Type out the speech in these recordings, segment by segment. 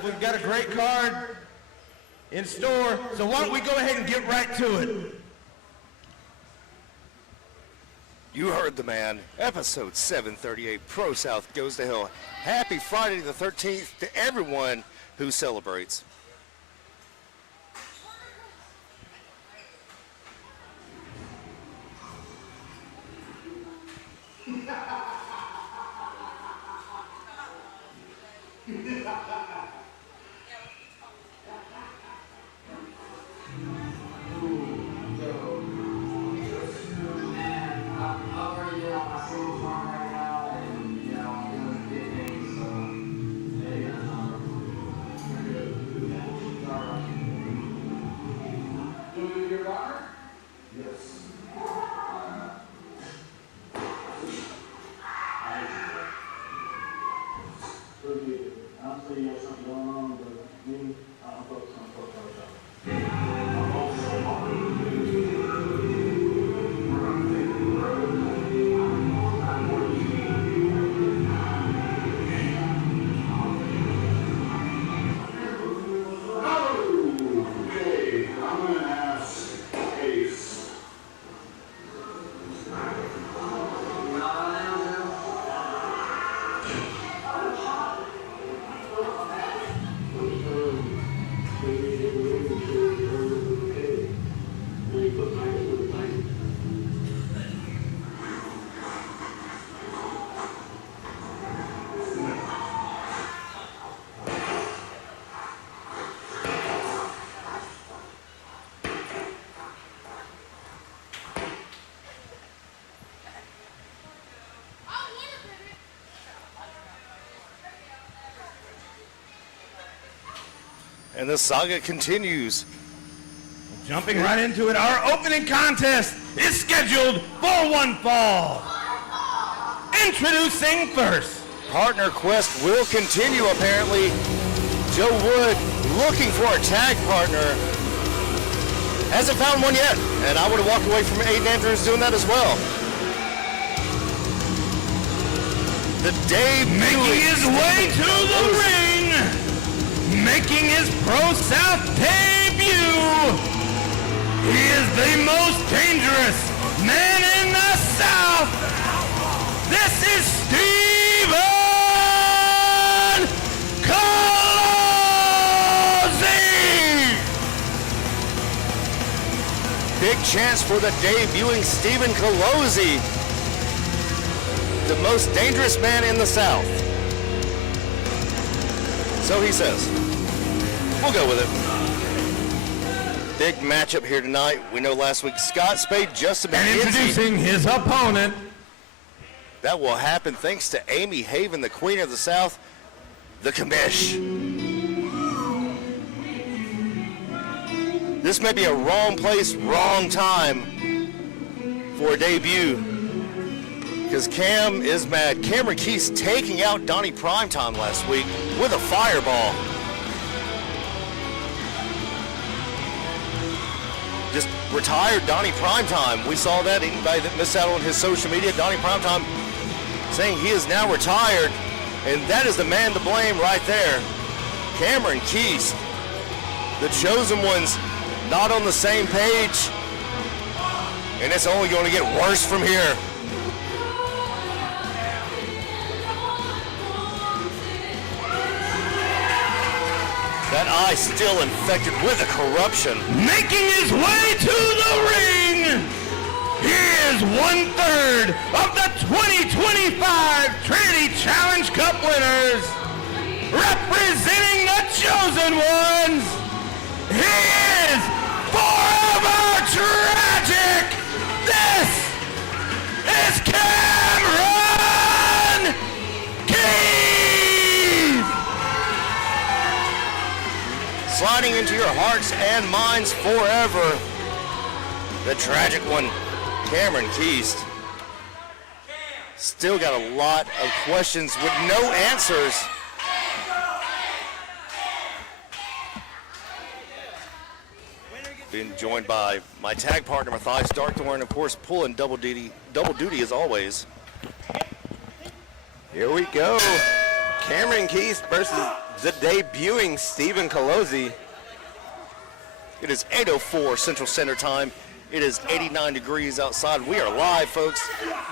stuff. We've got a great card in store, so why don't we go ahead and get right to it. You heard the man. Episode 738, Pro South goes to hell. Happy Friday the 13th to everyone who celebrates. And the saga continues. Jumping right into it, our opening contest is scheduled for one fall. Introducing first. Partner quest will continue apparently. Joe Wood looking for a tag partner. Hasn't found one yet, and I would have walked away from Aiden Andrews doing that as well. The debut making his way to the ring. Making his Pro South debut. He is the most dangerous man in the South. This is Steven Colozzi. Big chance for the debuting Steven Colozzi, the most dangerous man in the South. So he says. We'll go with it. Big matchup here tonight. We know last week Scott Spade just about and introducing his opponent. That will happen thanks to Amy Haven, the Queen of the South, the commish. This may be a wrong place, wrong time for a debut because Cam is mad. Cameron Keith taking out Donnie Primetime last week with a fireball. Just retired Donnie Primetime. We saw that. Anybody that missed out on his social media, Donnie Primetime saying he is now retired, and that is the man to blame right there. Cameron Keith, the chosen ones, not on the same page, and it's only going to get worse from here. That eye still infected with the corruption. Making his way to the ring, he is 1/3 of the 2025 Trinity Challenge Cup winners. Representing the chosen ones, he is forever tragic. This is Cameron Keith. Sliding into your hearts and minds forever. The tragic one, Cameron Keith. Still got a lot of questions with no answers. Being joined by my tag partner, Matthias Darkthorn, of course, pulling double duty as always. Here we go. Cameron Keith versus the debuting Stephen Colozzi. It is 8:04 Central Standard Time. It is 89 degrees outside. We are live, folks.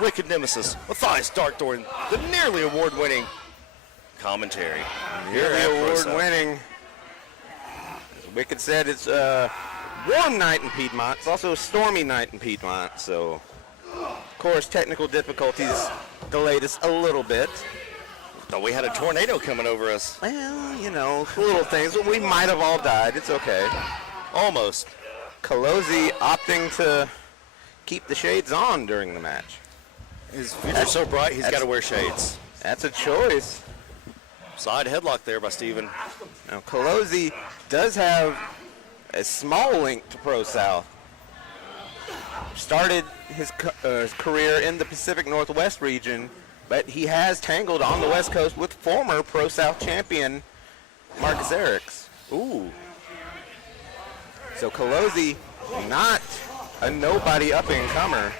Wicked Nemesis, Matthias Darkthorn, the nearly award-winning commentary. Nearly award-winning. As Wicked said, it's a warm night in Piedmont. It's also a stormy night in Piedmont. So, of course, technical difficulties delayed us a little bit. Thought we had a tornado coming over us. Well, you know, little things. We might have all died. It's okay. Almost. Colozzi opting to keep the shades on during the match. His future's so bright, he's got to wear shades. That's a choice. Side headlock there by Steven. Now, Colozzi does have a small link to ProSouth. Started his career in the Pacific Northwest region, but he has tangled on the West Coast with former ProSouth champion Marcus Eriks. Ooh. So Colozzi, not a nobody up-and-comer.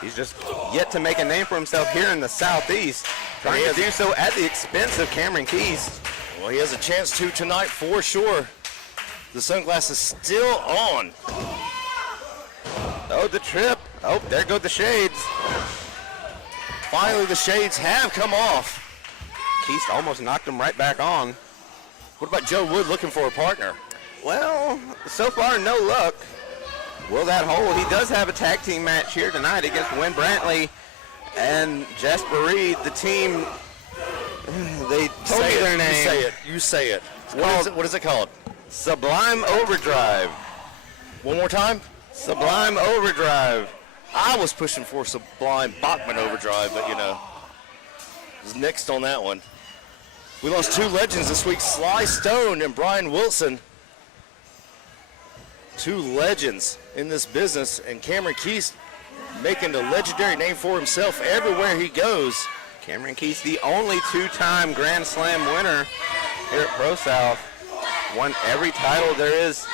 He's just yet to make a name for himself here in the Southeast, trying to do so at the expense of Cameron Keys. Well, he has a chance to tonight for sure. The sunglasses still on. Oh, the trip. Oh, there go the shades. Finally, the shades have come off. Keys almost knocked him right back on. What about Joe Wood looking for a partner? Well, so far, no luck. Will that hold? He does have a tag team match here tonight against Wynn Brantley and Jasper Reed. The team, they told me their name. You say it. You say it. What is it called? Sublime Overdrive. One more time? Sublime Overdrive. I was pushing for Sublime Bachman Overdrive, but, you know, was next on that one. We lost two legends this week, Sly Stone and Brian Wilson. Two legends in this business, and Cameron Keys making a legendary name for himself everywhere he goes. Cameron Keys, the only two-time Grand Slam winner here at ProSouth. Won every title there is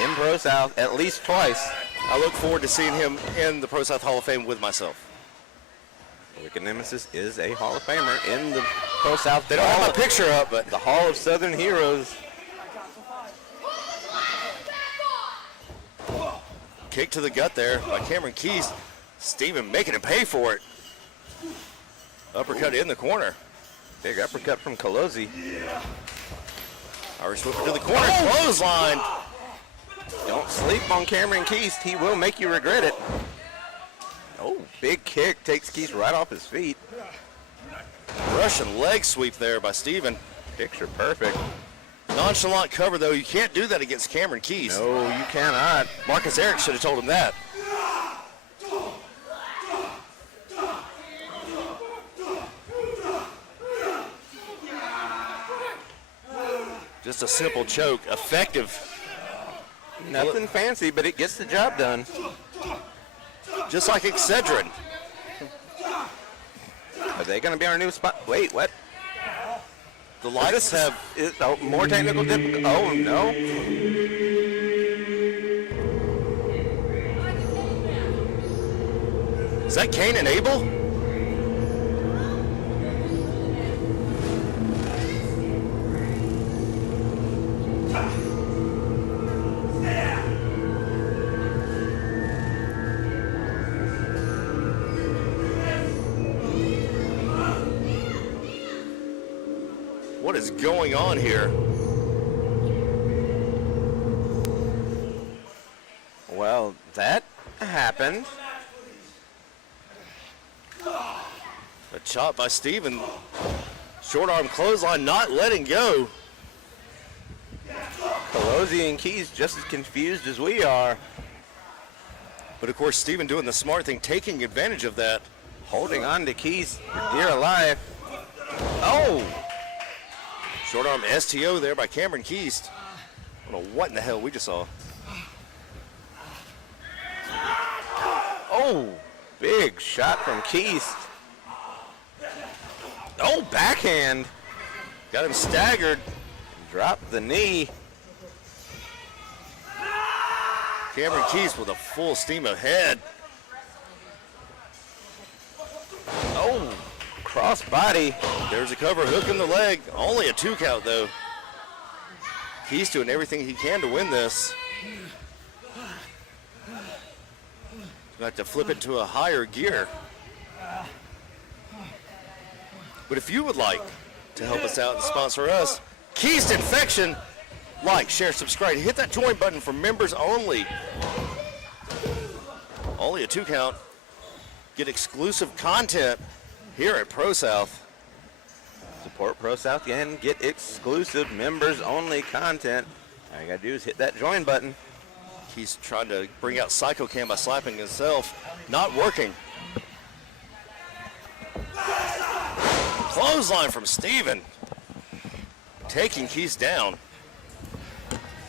in ProSouth at least twice. I look forward to seeing him in the ProSouth Hall of Fame with myself. Wicked Nemesis is a Hall of Famer in the ProSouth. They don't have my picture up, but the Hall of Southern Heroes. Kick to the gut there by Cameron Keys. Steven making him pay for it. Uppercut in the corner. Big uppercut from Colozzi. Irish whip to the corner. Clothesline. Don't sleep on Cameron Keys. He will make you regret it. Oh, big kick. Takes Keys right off his feet. Russian leg sweep there by Steven. Picture perfect. Nonchalant cover, though. You can't do that against Cameron Keys. No, you cannot. Marcus Eriks should have told him that. Just a simple choke. Effective. Nothing fancy, but it gets the job done. Just like Excedrin. Are they going to be our new spot? Wait, what? The lights have more technical difficulty. Oh, no. Is that Cain and Abel? What is going on here? Well, that happened. A chop by Steven. Short arm clothesline, not letting go. Colozzi and Keys just as confused as we are. But of course, Steven doing the smart thing, taking advantage of that. Holding on to Keys for dear life. Oh! Short arm STO there by Cameron Keys. I don't know what in the hell we just saw. Oh, big shot from Keys. Oh, backhand. Got him staggered. Dropped the knee. Cameron Keys with a full steam ahead. Oh, cross-body. There's a cover hook in the leg. Only a 2 count, though. He's doing everything he can to win this. Got to flip it to a higher gear. But if you would like to help us out and sponsor us, Keys to Infection, like, share, subscribe, hit that join button for members only. Only a 2 count. Get exclusive content here at ProSouth. Support ProSouth and get exclusive members only content. All you gotta do is hit that join button. He's trying to bring out Psycho Cam by slapping himself. Not working. Clothesline from Steven. Taking Keys down.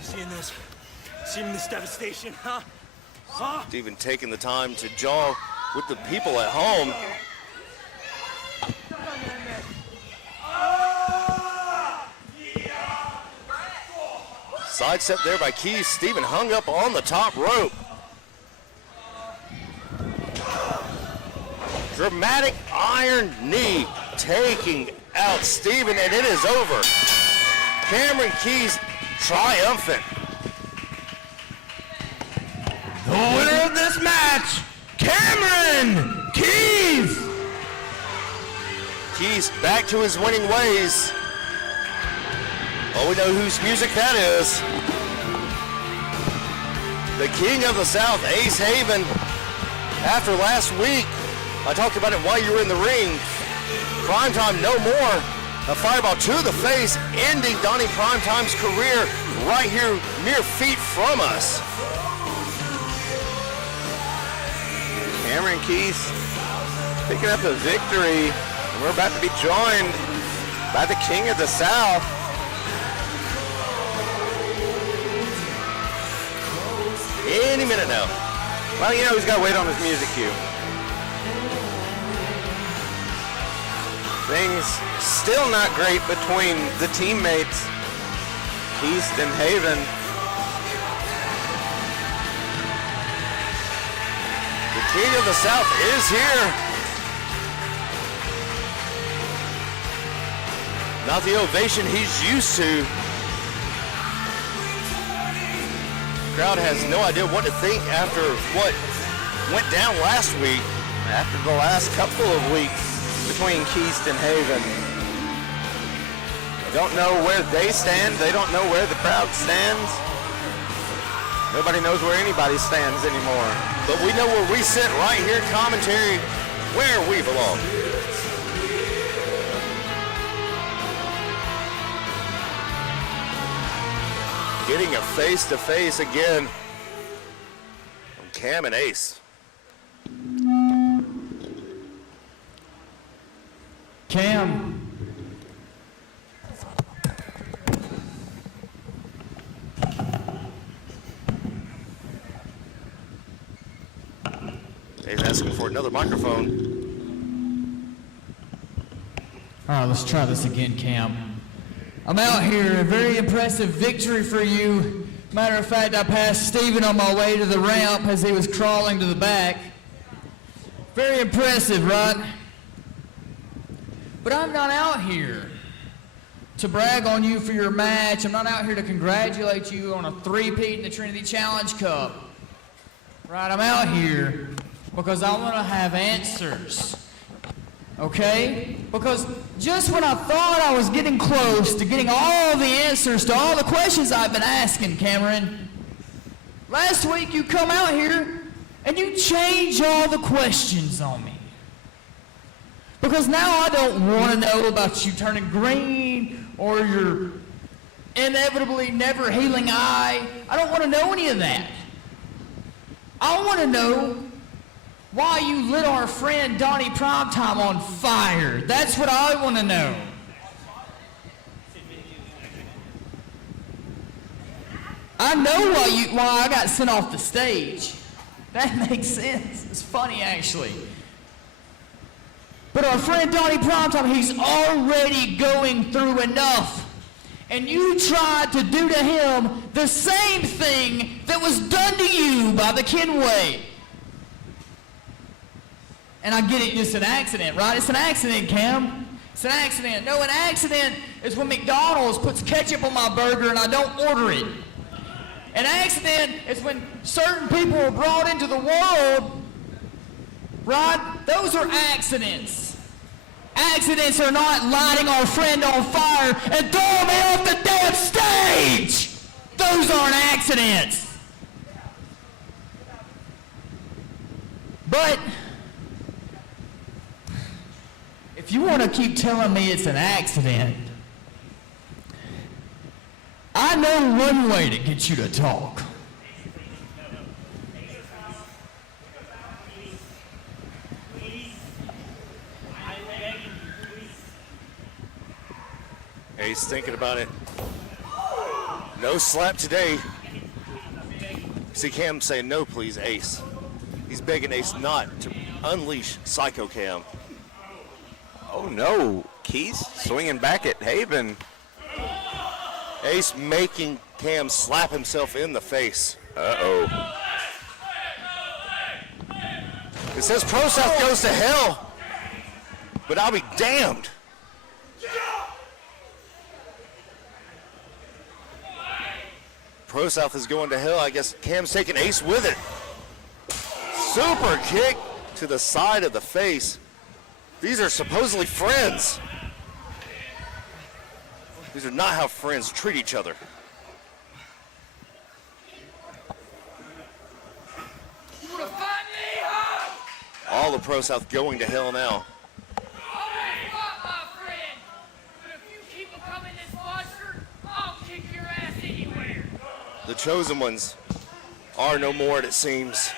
Seeing this devastation, huh? Steven taking the time to jaw with the people at home. Sidestep there by Keys. Steven hung up on the top rope. Dramatic iron knee taking out Steven, and it is over. Cameron Keys triumphant. The winner of this match, Cameron Keys. Keys back to his winning ways. Oh, we know whose music that is. The King of the South, Ace Haven. After last week, I talked about it while you were in the ring. Primetime no more. A fireball to the face, ending Donnie Primetime's career right here mere feet from us. Cameron Keys picking up the victory. And we're about to be joined by the King of the South. Any minute now. Well, you know, he's got to wait on his music cue. Things still not great between the teammates, East and Haven. The King of the South is here. Not the ovation he's used to. Crowd has no idea what to think after what went down last week. After the last couple of weeks between Keast and Haven. Don't know where they stand. They don't know where the crowd stands. Nobody knows where anybody stands anymore. But we know where we sit right here, commentary, where we belong. Getting a face-to-face again from Cam and Ace. Cam. He's asking for another microphone. All right, let's try this again, Cam. I'm out here, a very impressive victory for you. Matter of fact, I passed Steven on my way to the ramp as he was crawling to the back. Very impressive, right? But I'm not out here to brag on you for your match. I'm not out here to congratulate you on a three-peat in the Trinity Challenge Cup. Right, I'm out here because I want to have answers. Okay? Because just when I thought I was getting close to getting all the answers to all the questions I've been asking, Cameron, last week you come out here and you change all the questions on me. Because now I don't want to know about you turning green or your inevitably never healing eye. I don't want to know any of that. I want to know why you lit our friend Donnie Primetime on fire. That's what I want to know. I know why I got sent off the stage. That makes sense. It's funny, actually. But our friend Donnie Primetime, he's already going through enough. And you tried to do to him the same thing that was done to you by the Kenway. And I get it, it's an accident, right? It's an accident, Cam. It's an accident. No, an accident is when McDonald's puts ketchup on my burger and I don't order it. An accident is when certain people are brought into the world, right? Those are accidents. Accidents are not lighting our friend on fire and throwing me off the damn stage. Those aren't accidents. But if you want to keep telling me it's an accident, I know one way to get you to talk. Ace thinking about it. No slap today. See Cam saying, no please, Ace. He's begging Ace not to unleash Psycho Cam. Oh no, Keith swinging back at Haven. Ace making Cam slap himself in the face. Uh-oh. It says ProSouth goes to hell, but I'll be damned. ProSouth is going to hell. I guess Cam's taking Ace with it. Super kick to the side of the face. These are supposedly friends. These are not how friends treat each other. All of ProSouth going to hell now. The Chosen Ones are no more, it seems.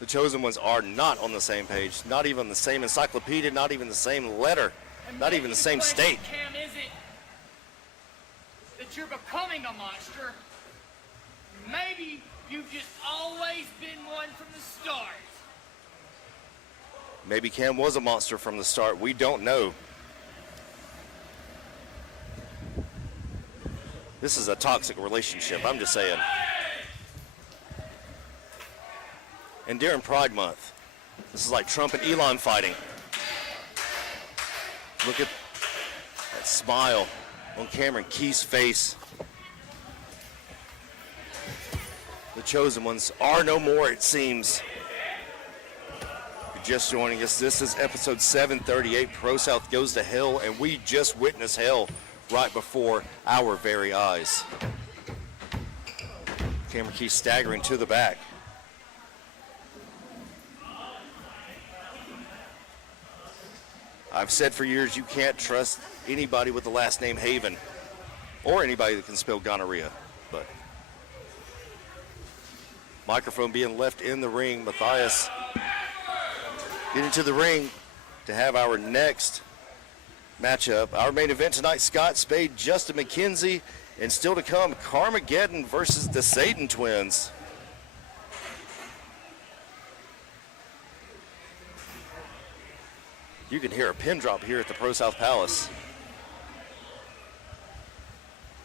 The Chosen Ones are not on the same page, not even the same encyclopedia, not even the same letter, not even the same state. Cam, is it that you're becoming a monster? Maybe you've just always been one from the start. Maybe Cam was a monster from the start. We don't know. This is a toxic relationship, I'm just saying. And during Pride Month, this is like Trump and Elon fighting. Look at that smile on Cameron Keith's face. The Chosen Ones are no more, it seems. If you're just joining us, this is episode 738, ProSouth Goes to Hell, and we just witnessed hell right before our very eyes. Cameron Keith staggering to the back. I've said for years you can't trust anybody with the last name Haven or anybody that can spell gonorrhea, but microphone being left in the ring. Matthias getting to the ring to have our next matchup. Our main event tonight, Scott Spade, Justin McKenzie, and still to come, Carmageddon versus the Satan Twins. You can hear a pin drop here at the ProSouth Palace.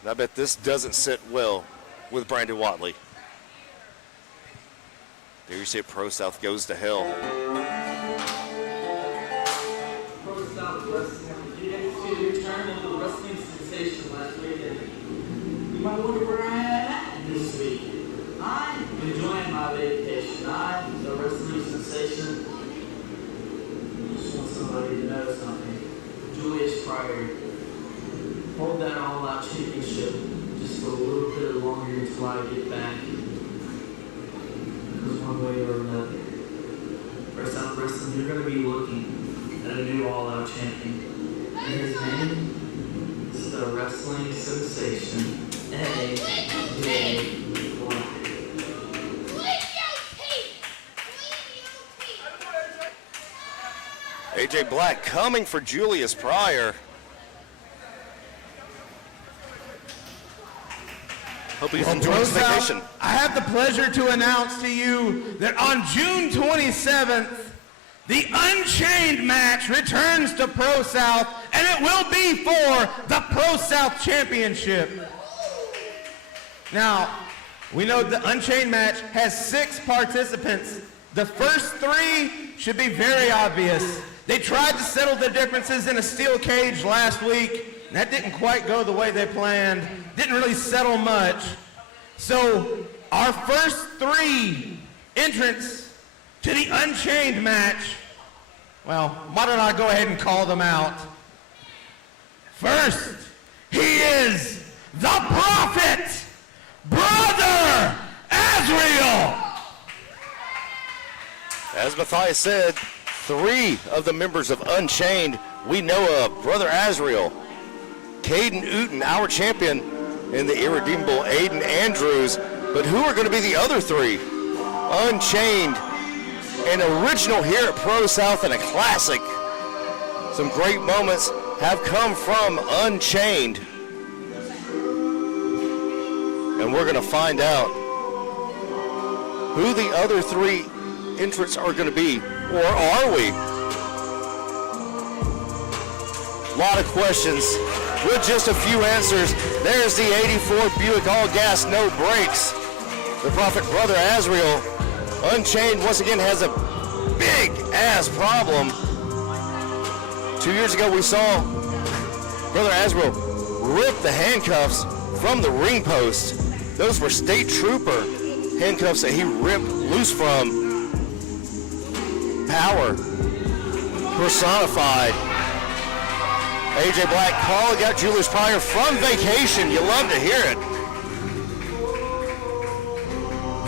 And I bet this doesn't sit well with Brandon Watley. There you see it, ProSouth Goes to Hell. ProSouth Wrestling, you didn't see the return of the wrestling sensation last weekend. You might wonder where I am at this week. I'm enjoying my vacation. I'm the wrestling sensation. I just want somebody to know something. Julius Pryor, hold that all-out championship just a little bit longer until I get back. Because one way or another, ProSouth Wrestling, you're going to be looking at a new all-out champion. And his name is the wrestling sensation, AJ Black. AJ Black coming for Julius Pryor. Hope he's enjoying his vacation. I have the pleasure to announce to you that on June 27th, the Unchained match returns to ProSouth, and it will be for the ProSouth Championship. Now, we know the Unchained match has 6 participants The first three should be very obvious. They tried to settle the differences in a steel cage last week. And that didn't quite go the way they planned. Didn't really settle much. So our first three entrants to the Unchained match, well, why don't I go ahead and call them out? First, he is the Prophet, Brother Azrael. As Matthias said, three of the members of Unchained we know of. Brother Azrael, Caden Uten, our champion, and the irredeemable Aiden Andrews. But who are going to be the other three? Unchained, an original here at Pro South and a classic. Some great moments have come from Unchained. And we're going to find out who the other three entrants are going to be, or are we? A lot of questions with just a few answers. There's the 84 Buick all gas, no brakes. The Prophet Brother Azrael, Unchained, once again has a big ass problem. 2 years ago we saw Brother Azrael rip the handcuffs from the ring post. Those were state trooper handcuffs that he ripped loose from. Power personified. AJ Black calling out Julius Pryor from vacation. You love to hear it.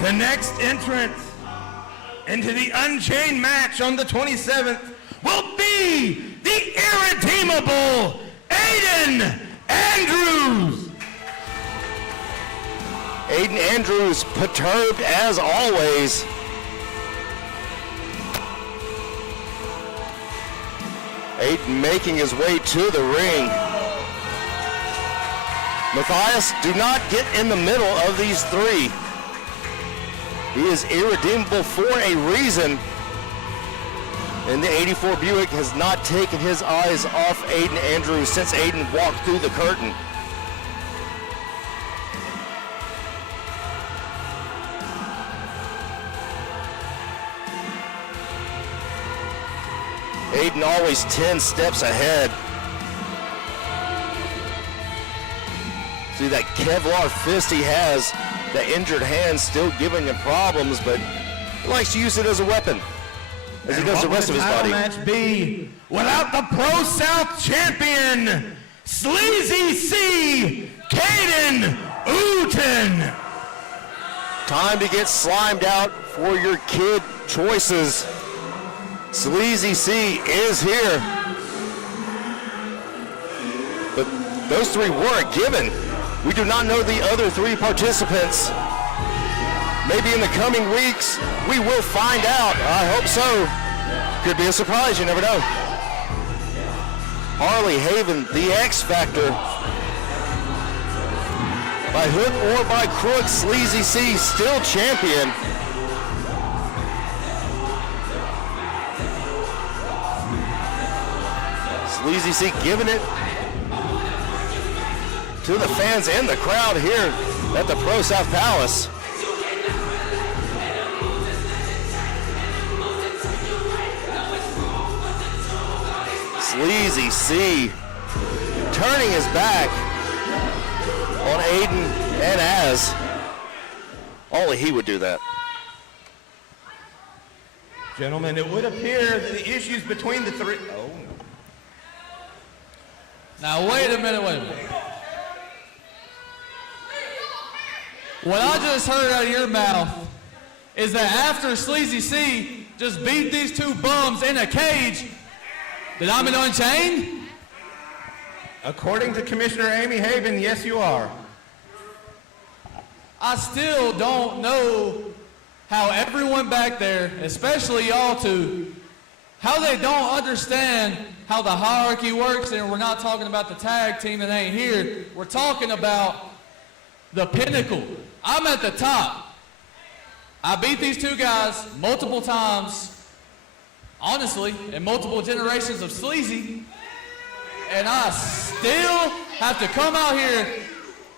The next entrant into the Unchained match on the 27th will be the irredeemable Aiden Andrews. Aiden Andrews perturbed as always. Aiden making his way to the ring. Matthias, do not get in the middle of these three. He is irredeemable for a reason. And the 84 Buick has not taken his eyes off Aiden Andrews since Aiden walked through the curtain. Aiden always 10 steps ahead. See that Kevlar fist he has, the injured hand still giving him problems, but he likes to use it as a weapon, as he does the rest of his body. Match be without the Pro South champion, Sleazy C, Caden Uten. Time to get slimed out for your kid choices. Sleazy C is here. But those three were a given. We do not know the other three participants. Maybe in the coming weeks, we will find out. I hope so. Could be a surprise, you never know. Harley Haven, the X Factor. By hook or by crook, Sleazy C still champion. Sleazy C giving it to the fans and the crowd here at the Pro South Palace. Sleazy C turning his back on Aiden and Az. Only he would do that. Gentlemen, it would appear that the issues between the three... Oh. Now, wait a minute. What I just heard out of your mouth is that after Sleazy C just beat these two bums in a cage, that I'm an Unchained? According to Commissioner Amy Haven, yes, you are. I still don't know how everyone back there, especially y'all two, how they don't understand how the hierarchy works. And we're not talking about the tag team that ain't here. We're talking about the pinnacle. I'm at the top. I beat these two guys multiple times, honestly, in multiple generations of Sleazy. And I still have to come out here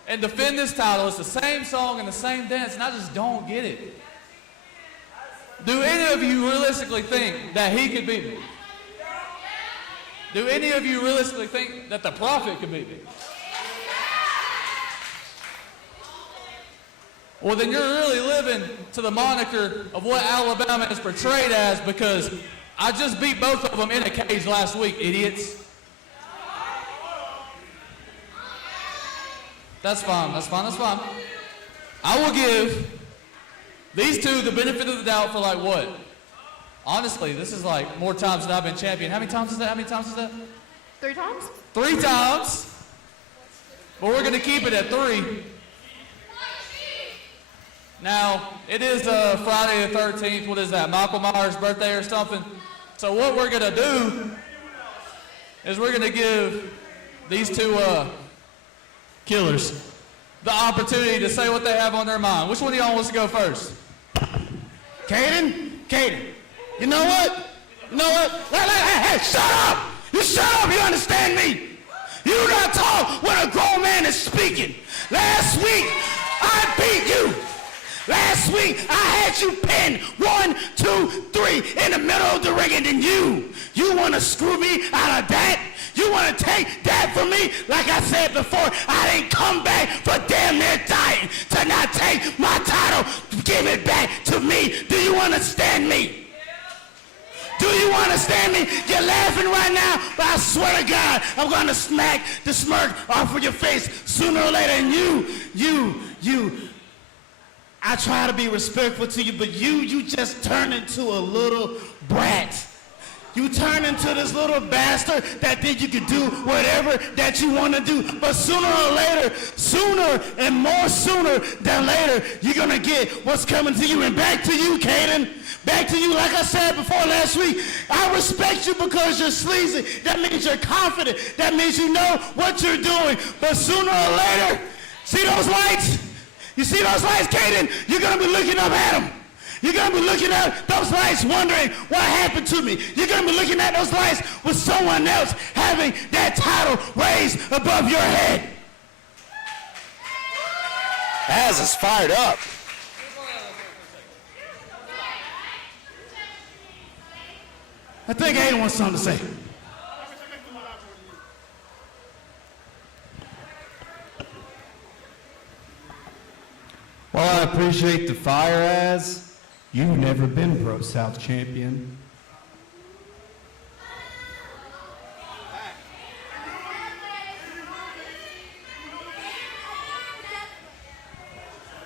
and defend this title. It's the same song and the same dance, and I just don't get it. Do any of you realistically think that he could beat me? Do any of you realistically think that the Prophet could beat me? Well, then you're really living to the moniker of what Alabama is portrayed as, because I just beat both of them in a cage last week, idiots. That's fine, that's fine, that's fine. I will give these two the benefit of the doubt for like what? Honestly, this is like more times than I've been champion. How many times is that? How many times is that? 3 times? 3 times. But we're gonna keep it at 3. Now, it is Friday the 13th. What is that, Michael Myers' birthday or something? So what we're gonna do is we're gonna give these two killers the opportunity to say what they have on their mind. Which one of y'all wants to go first? Caden, you know what? Hey, shut up! You shut up, you understand me? You do not talk when a grown man is speaking. Last week, I beat you. Last week, I had you pinned 1, 2, 3 in the middle of the ring, and then you want to screw me out of that? You want to take that from me? Like I said before, I didn't come back for damn near dying to not take my title. Give it back to me. Do you understand me? Do you understand me? You're laughing right now, but I swear to God, I'm going to smack the smirk off of your face sooner or later. And you, I try to be respectful to you, but you just turn into a little brat. You turn into this little bastard that think you could do whatever that you want to do. But sooner or later, sooner and more sooner than later, you're going to get what's coming to you. And back to you, Caden. Back to you. Like I said before last week, I respect you because you're sleazy. That means you're confident. That means you know what you're doing. But sooner or later, see those lights? You see those lights, Caden? You're going to be looking up at them. You're going to be looking at those lights wondering what happened to me. You're going to be looking at those lights with someone else having that title raised above your head. Az is fired up. I think Aiden wants something to say. Well, I appreciate the fire, Az. You've never been ProSouth champion.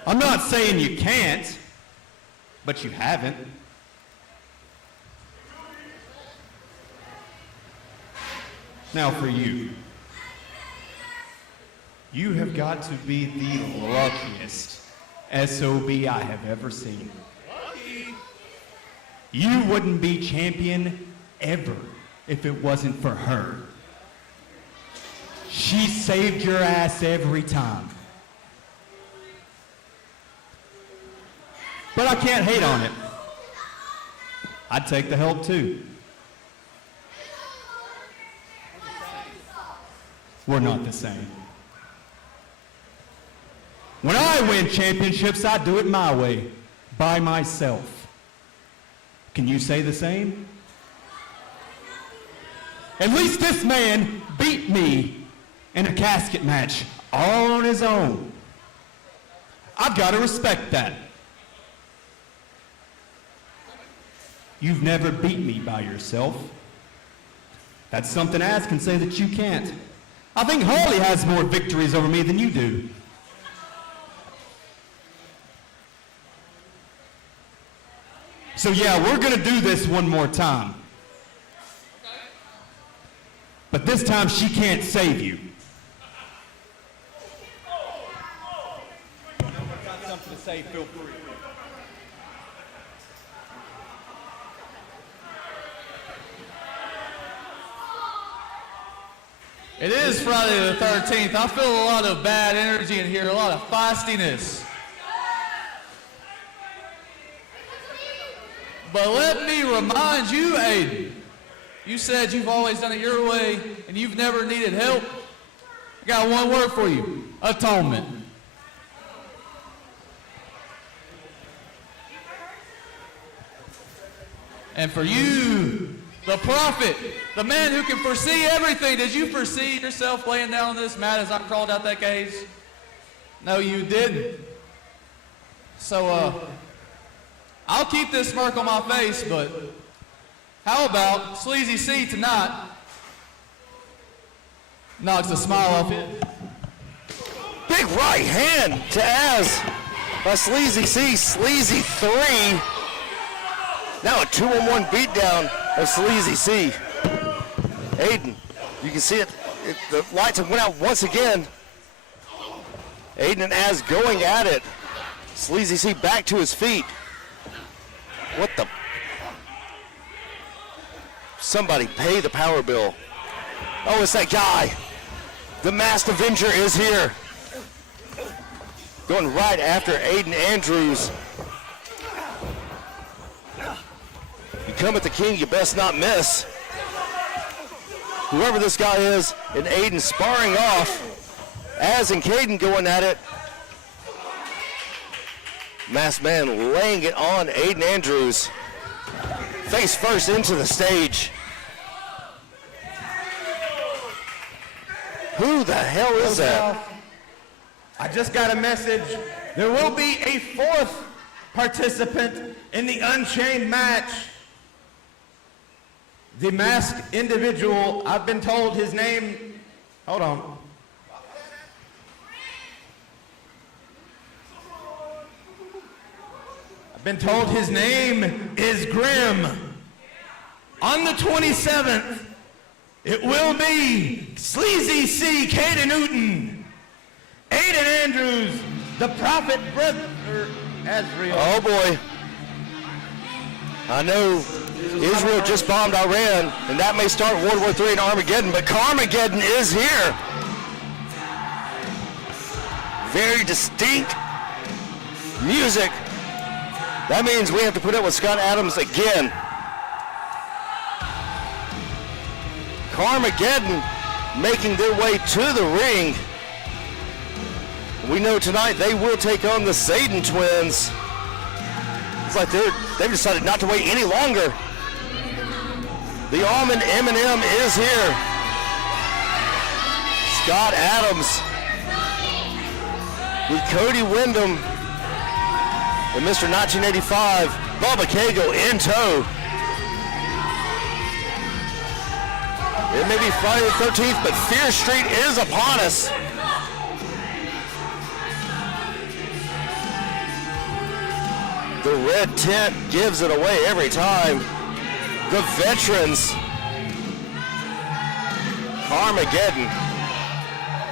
I'm not saying you can't, but you haven't. Now for you. You have got to be the luckiest SOB I have ever seen. You wouldn't be champion ever if it wasn't for her. She saved your ass every time. But I can't hate on it. I'd take the help too. We're not the same. When I win championships, I do it my way, by myself. Can you say the same? At least this man beat me in a casket match all on his own. I've got to respect that. You've never beat me by yourself. That's something Az can say that you can't. I think Harley has more victories over me than you do. So yeah, we're gonna do this one more time. But this time she can't save you. If you've got something to say, feel free. It is Friday the 13th. I feel a lot of bad energy in here, a lot of feistiness. But let me remind you, Aiden, you said you've always done it your way and you've never needed help. I got one word for you: atonement. And for you, the prophet, the man who can foresee everything, did you foresee yourself laying down on this mat as I crawled out that cage? No, you didn't. So, I'll keep this smirk on my face, but how about Sleazy C tonight knocks a smile off it? Big right hand to Az by Sleazy C. Sleazy 3. Now a 2-on-1 beatdown of Sleazy C. Hayden, you can see it. The lights have went out once again. Hayden and Az going at it. Sleazy C back to his feet. What the? Somebody pay the power bill. Oh, it's that guy. The Masked Avenger is here. Going right after Aiden Andrews. You come at the king, you best not miss. Whoever this guy is, and Aiden sparring off. Az and Caden going at it. Masked Man laying it on Aiden Andrews. Face first into the stage. Who the hell is that? I just got a message. There will be a fourth participant in the Unchained match. The masked individual, I've been told his name, hold on. I've been told his name is Grim. On the 27th, it will be Sleazy C. Caden Newton, Aiden Andrews, the Prophet Brother Azrael. Oh boy. I know Israel just bombed Iran, and that may start World War III in Armageddon, but Carmageddon is here. Very distinct music. That means we have to put up with Scott Adams again. Carmageddon making their way to the ring. We know tonight they will take on the Satan twins. It's like they've decided not to wait any longer. The Almond M&M is here. Scott Adams with Cody Wyndham and Mr. 1985, Bubba Cagle in tow. It may be Friday the 13th, but Fear Street is upon us. The red tent gives it away every time. The veterans. Carmageddon.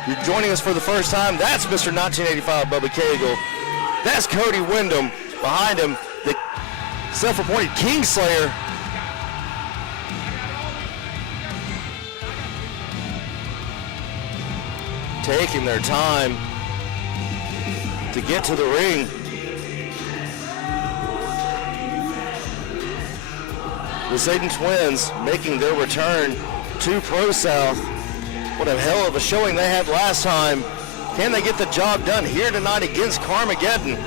You're joining us for the first time. That's Mr. 1985 Bubba Cagle. That's Cody Wyndham. Behind him, the self-appointed Kingslayer. Taking their time to get to the ring. The Satan twins making their return to ProSouth. What a hell of a showing they had last time. Can they get the job done here tonight against Carmageddon?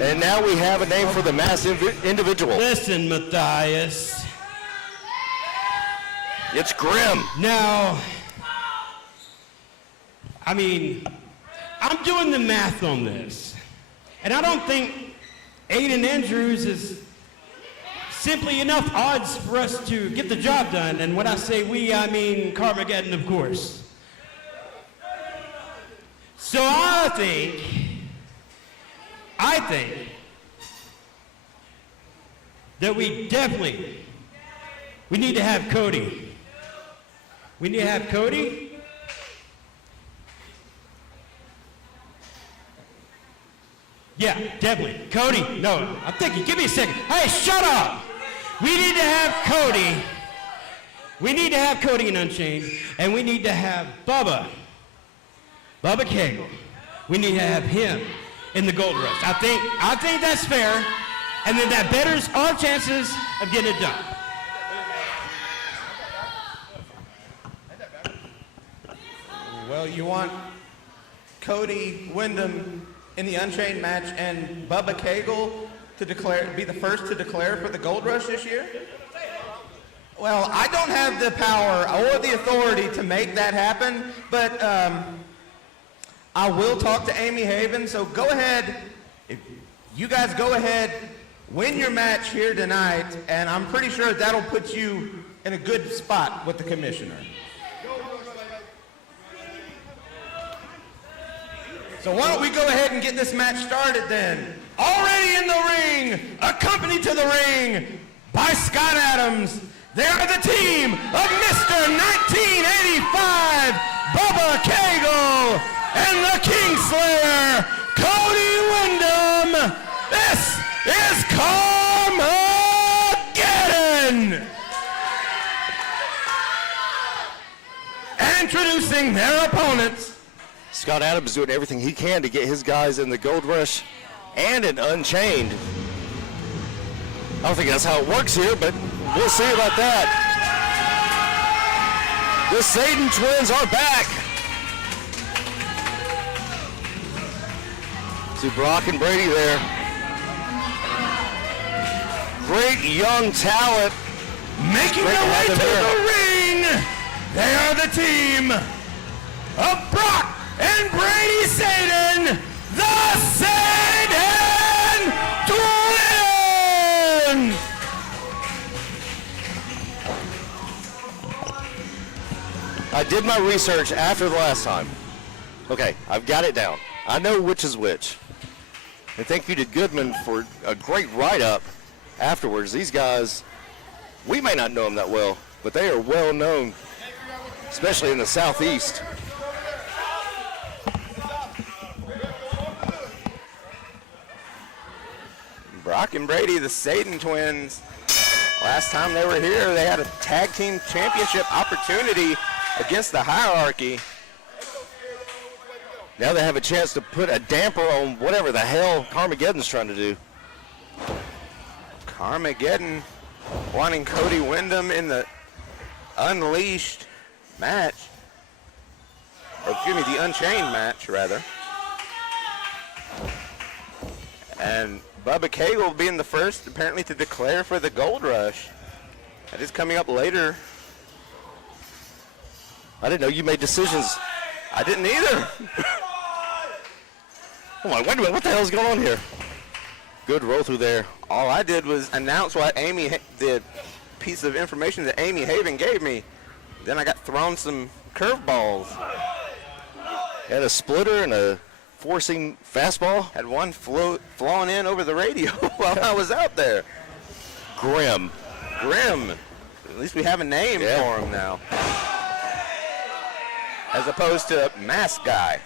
And now we have a name for the masked individual. Listen, Matthias. It's Grim. Now, I mean, I'm doing the math on this. And I don't think Aiden Andrews is simply enough odds for us to get the job done. And when I say we, I mean Carmageddon, of course. So I think that we need to have Cody. We need to have Cody. Yeah, definitely. Cody, no, I'm thinking, give me a second. Hey, shut up! We need to have Cody. We need to have Cody in Unchained, and we need to have Bubba Cagle. We need to have him in the Gold Rush. I think that's fair, and then that betters our chances of getting it done. Well, you want Cody Wyndham in the Unchained match and Bubba Cagle to be the first to declare for the Gold Rush this year? Well, I don't have the power or the authority to make that happen, but I will talk to Amy Haven, so go ahead. If you guys go ahead, win your match here tonight, and I'm pretty sure that'll put you in a good spot with the commissioner. So why don't we go ahead and get this match started then? Already in the ring, accompanied to the ring by Scott Adams, they are the team of Mr. 1985, Bubba Cagle, and the Kingslayer, Cody Wyndham. This is Carmageddon! Introducing their opponents. Scott Adams doing everything he can to get his guys in the Gold Rush and in Unchained. I don't think that's how it works here, but we'll see about that. The Satan twins are back. See Brock and Brady there. Great young talent. Making their way to the ring, they are the team of Brock and Brady Satan, the Satan Twins! I did my research after the last time. Okay, I've got it down. I know which is which. And thank you to Goodman for a great write-up afterwards. These guys, we may not know them that well, but they are well known, especially in the Southeast. Brock and Brady, the Satan twins. Last time they were here, they had a tag team championship opportunity against the Hierarchy. Now they have a chance to put a damper on whatever the hell Carmageddon's trying to do. Carmageddon wanting Cody Wyndham in the Unleashed match. Or excuse me, the Unchained match, rather. And Bubba Cagle being the first, apparently, to declare for the Gold Rush. That is coming up later. I didn't know you made decisions. I didn't either. Oh my, wait a minute, what the hell is going on here? Good roll through there. All I did was announce what the piece of information that Amy Haven gave me. Then I got thrown some curveballs. Had a splitter and a forcing fastball. Had one flown in over the radio while I was out there. Grim. At least we have a name for him now. As opposed to Masked Guy.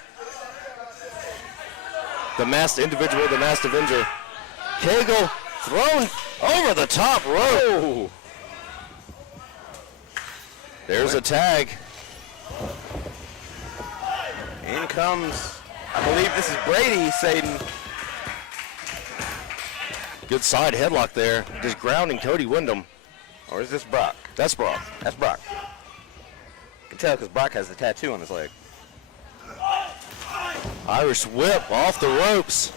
The masked individual, the masked Avenger. Cagle thrown over the top rope. Oh. There's a tag. In comes, I believe this is Brady Satan. Good side headlock there. Just grounding Cody Wyndham. Or is this Brock? That's Brock. That's Brock. You can tell because Brock has the tattoo on his leg. Irish whip off the ropes.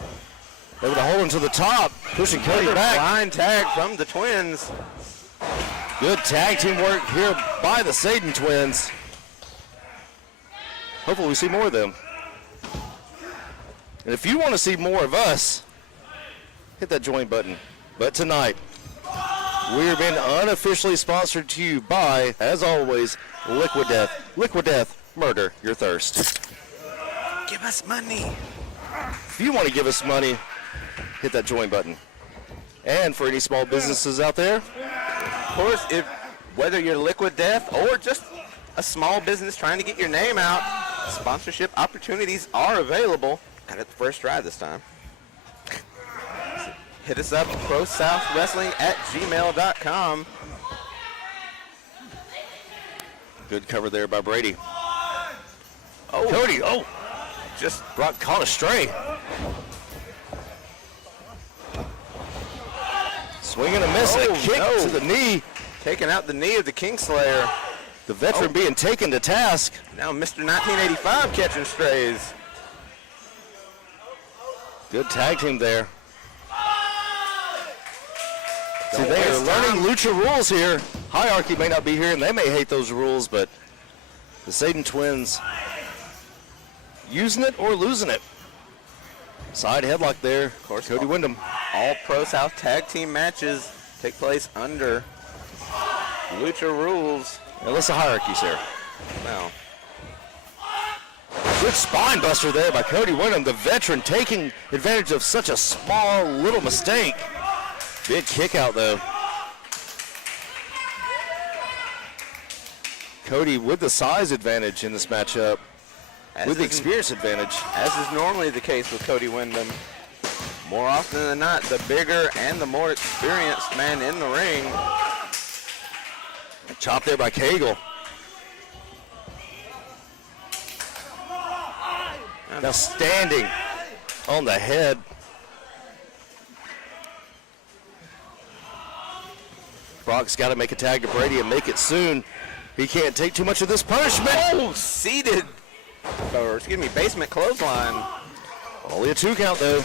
Able to hold him to the top, pushing Cody back. Fine tag from the twins. Good tag team work here by the Satan twins. Hopefully we see more of them. And if you want to see more of us, hit that join button. But tonight, we are being unofficially sponsored to you by, as always, Liquid Death. Liquid Death, murder your thirst. Give us money. If you want to give us money, hit that join button. And for any small businesses out there, of course, whether you're Liquid Death or just a small business trying to get your name out, sponsorship opportunities are available. Got it the first try this time. Hit us up, ProSouthWrestling@gmail.com. Good cover there by Brady. Oh, Cody, just Brock caught a stray. Swing and a miss, and a kick to the knee. Taking out the knee of the Kingslayer. The veteran being taken to task. Now Mr. 1985 catching strays. Good tag team there. See, they are learning lucha rules here. Hierarchy may not be here, and they may hate those rules, but the Satan twins using it or losing it. Side headlock there. Of course, Cody Windham. All Pro South tag team matches take place under lucha rules. Unless the hierarchy's here. Well, good spine buster there by Cody Windham, the veteran, taking advantage of such a small little mistake. Big kick out though. Cody with the size advantage in this matchup, with the experience advantage. As is normally the case with Cody Windham. More often than not, the bigger and the more experienced man in the ring. Chop there by Cagle. Now standing on the head. Brock's got to make a tag to Brady and make it soon. He can't take too much of this punishment. Oh, seated, or excuse me, basement clothesline. Only a 2 count though.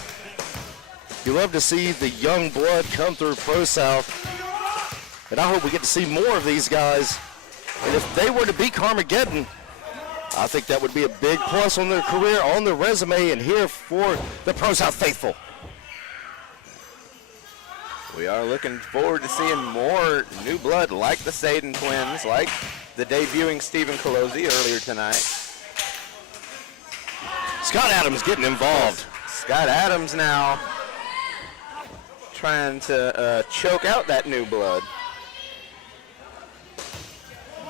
You love to see the young blood come through Pro South. And I hope we get to see more of these guys. And if they were to beat Carmageddon, I think that would be a big plus on their career, on their resume, and here for the Pro South faithful. We are looking forward to seeing more new blood like the Satan twins, like the debuting Stephen Colosi earlier tonight. Scott Adams getting involved. Scott Adams now trying to choke out that new blood.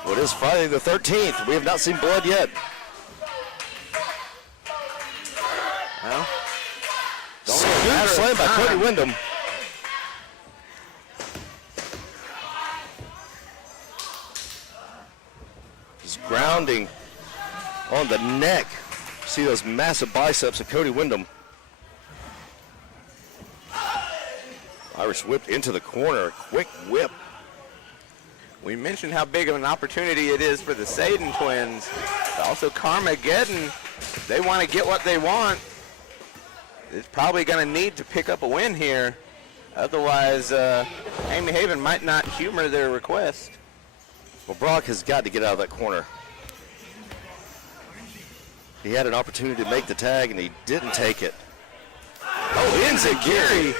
Well, it is Friday the 13th. We have not seen blood yet. Well, good slam by Cody Windham. Just grounding on the neck. See those massive biceps of Cody Windham. Irish whipped into the corner. Quick whip. We mentioned how big of an opportunity it is for the Satan twins. Also Carmageddon, if they want to get what they want, it's probably going to need to pick up a win here. Otherwise, Amy Haven might not humor their request. Well, Brock has got to get out of that corner. He had an opportunity to make the tag, and he didn't take it. Oh, Enziguri.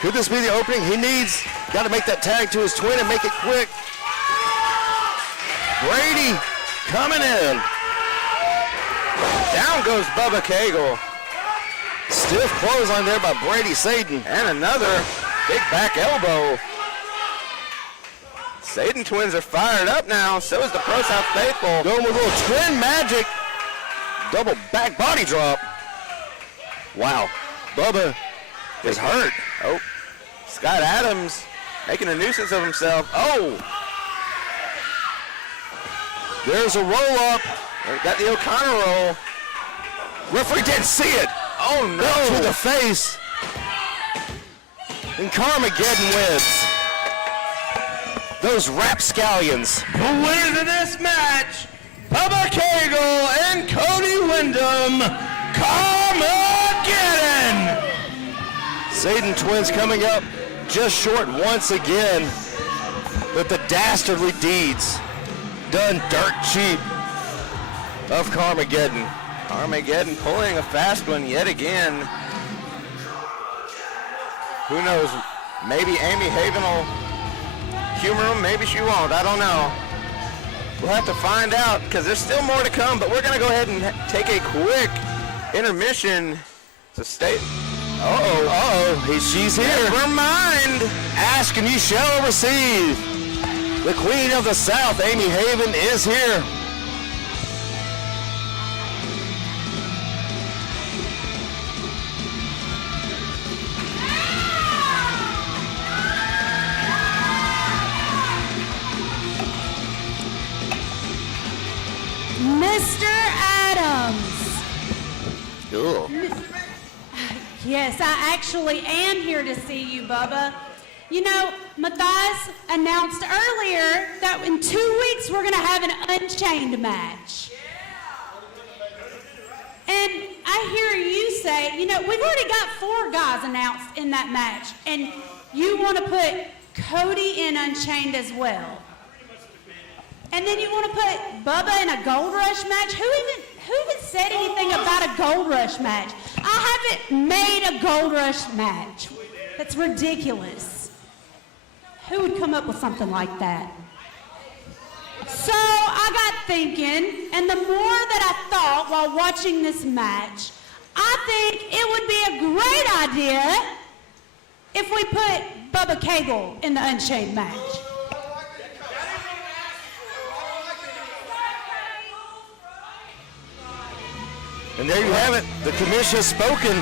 Could this be the opening? He needs, got to make that tag to his twin and make it quick. Brady coming in. Down goes Bubba Cagle. Stiff clothesline there by Brady Satan. And another big back elbow. Satan twins are fired up now. So is the Pro South faithful. Going with a little twin magic. Double back body drop. Wow. Bubba is hurt. Oh. Scott Adams making a nuisance of himself. Oh. There's a roll up. Got the O'Connor roll. Referee didn't see it. Oh no. To the face. And Carmageddon wins. Those rapscallions. The winners of this match, Bubba Cagle and Cody Windham, Carmageddon. Satan twins coming up just short once again. But the dastardly deeds done dirt cheap of Carmageddon. Carmageddon pulling a fast one yet again. Who knows? Maybe Amy Haven will humor him, maybe she won't. I don't know. We'll have to find out because there's still more to come, but we're going to go ahead and take a quick intermission to stay. She's here. Never mind. Ask and you shall receive. The Queen of the South, Amy Haven, is here. Mr. Adams. Cool. Yes, I actually am here to see you, Bubba. You know, Matthias announced earlier that in 2 weeks we're going to have an Unchained match. then I hear you say, you know, we've already got 4 guys announced in that match, and you want to put Cody in Unchained as well. And then you want to put Bubba in a Gold Rush match? Who even said anything about a Gold Rush match? I haven't made a Gold Rush match. That's ridiculous. Who would come up with something like that? So I got thinking, and the more that I thought while watching this match, I think it would be a great idea if we put Bubba Cable in the Unchained match. And there you have it. The commission has spoken.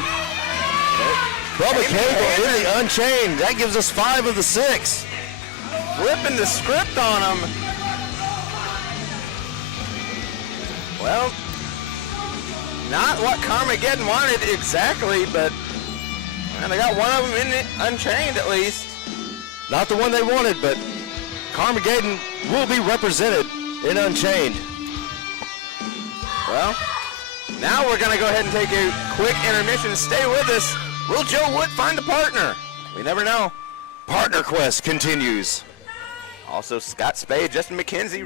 Bubba Cable in the Unchained. That gives us 5 of the 6. Flipping the script on them. Well, not what Carmageddon wanted exactly, but they got one of them in it, Unchained at least. Not the one they wanted, but Carmageddon will be represented in Unchained. Well, now we're going to go ahead and take a quick intermission. Stay with us. Will Joe Wood find a partner? We never know. Partner Quest continues. Also, Scott Spade, Justin McKenzie.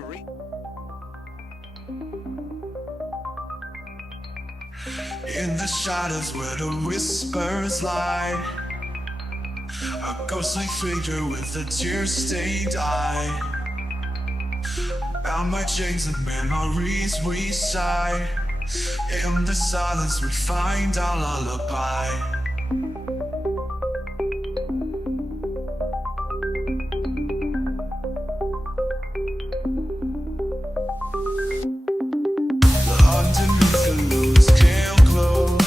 In the shadows where the whispers lie, a ghostly figure with a tear-stained eye. Bound by chains and memories we sigh. In the silence we find our lullaby. Underneath the loose pale glow,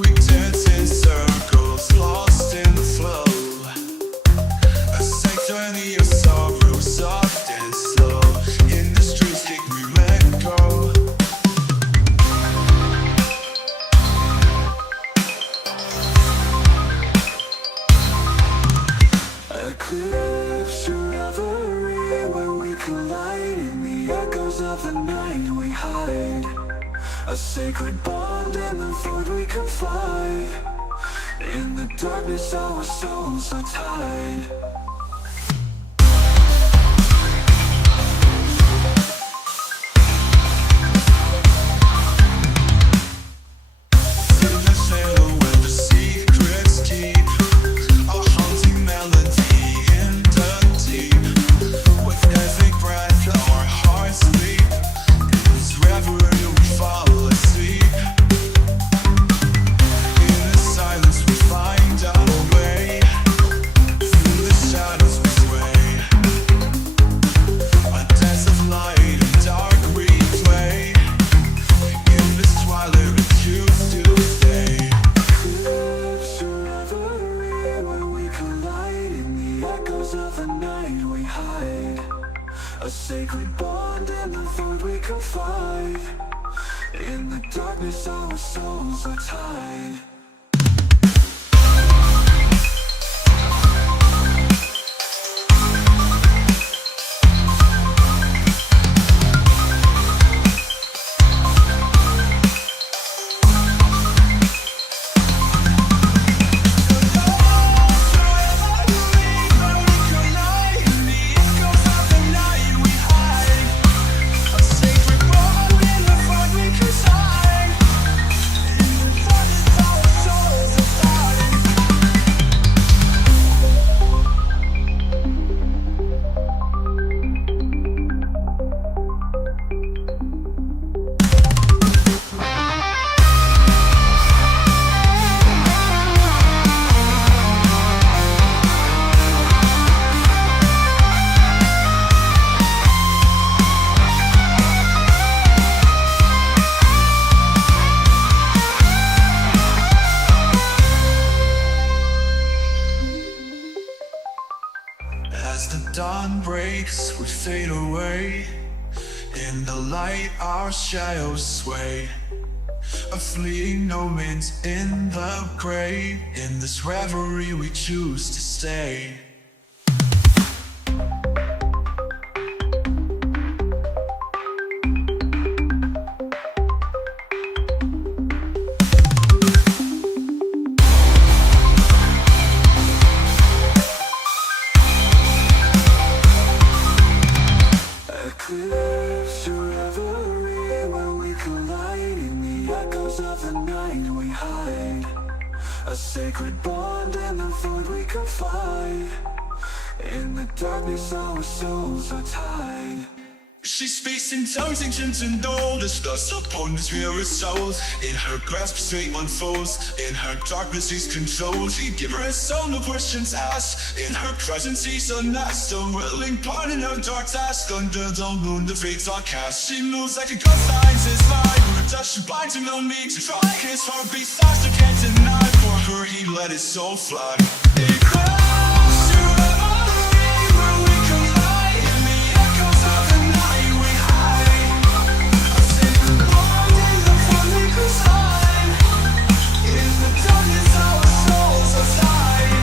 we dance in circles, lost in the flow. A sanctuary of sorrow, soft and slow. In the streets, kick we let go. Eclipse your reverie when we collide. In the echoes of the night we hide. A sacred bond in the void we confide. In the darkness our souls are tied. In the shadow where the secrets keep, a haunting melody in the deep. With every breath our hearts leap. In this reverie we fall asleep. In the silence we find our way. Through the shadows we sway. A dance of light and dark we play. In this twilight we choose to stay. Eclipse your reverie when we collide. In the echoes of the night we hide. A sacred bond in the void we confide. In the darkness our souls are tied. As the dawn breaks, we fade away. In the light, our shadows sway. A fleeting moment in the gray. In this reverie, we choose to stay. echoes of the night we hide, a sacred bond in the void we confide. In the darkness our souls are tied. She speaks in tongues ancient and old, as dust upon his weary souls. In her grasp fate unfolds, in her darkness he's controlled. He'd give her his soul, no questions asked. In her presence he's unmasked, a willing part in her dark task. Under the moon the fates are cast. She moves like a ghost, finds his mind. Her touch binds him, no need to try. His heartbeat starts to can't deny. For her he let his soul fly. It grows to revelry where we collide. In the echoes of the night we hide, a sacred bond in the void we collide. In the darkness our souls are tied.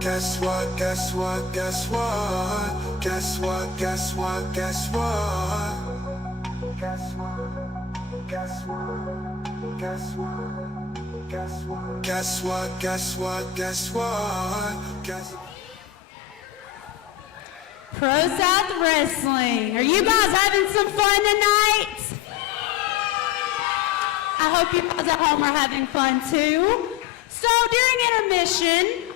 Guess what, guess what, guess what? Guess what, guess what, guess what? Guess what, guess what, guess what? Guess what, guess what, guess what, guess what? Guess ProSouth Wrestling. Are you guys having some fun tonight? I hope you guys at home are having fun too. So during intermission,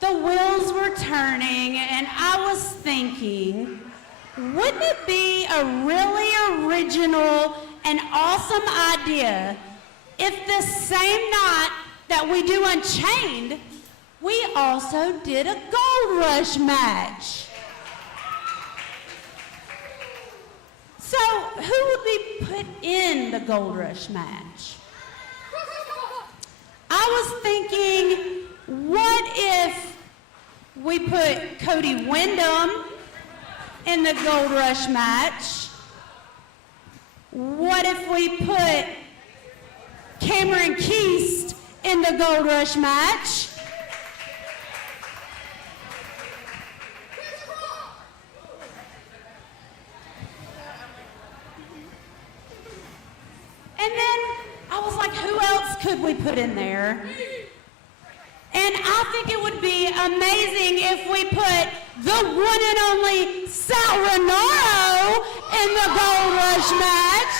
the wheels were turning and I was thinking, wouldn't it be a really original and awesome idea if the same night that we do Unchained, we also did a Gold Rush match? So who would we put in the Gold Rush match? I was thinking, what if we put Cody Windham in the Gold Rush match? What if we put Cameron Keast in the Gold Rush match? And then I was like, who else could we put in there? And I think it would be amazing if we put the one and only Sal Renaro in the Gold Rush match.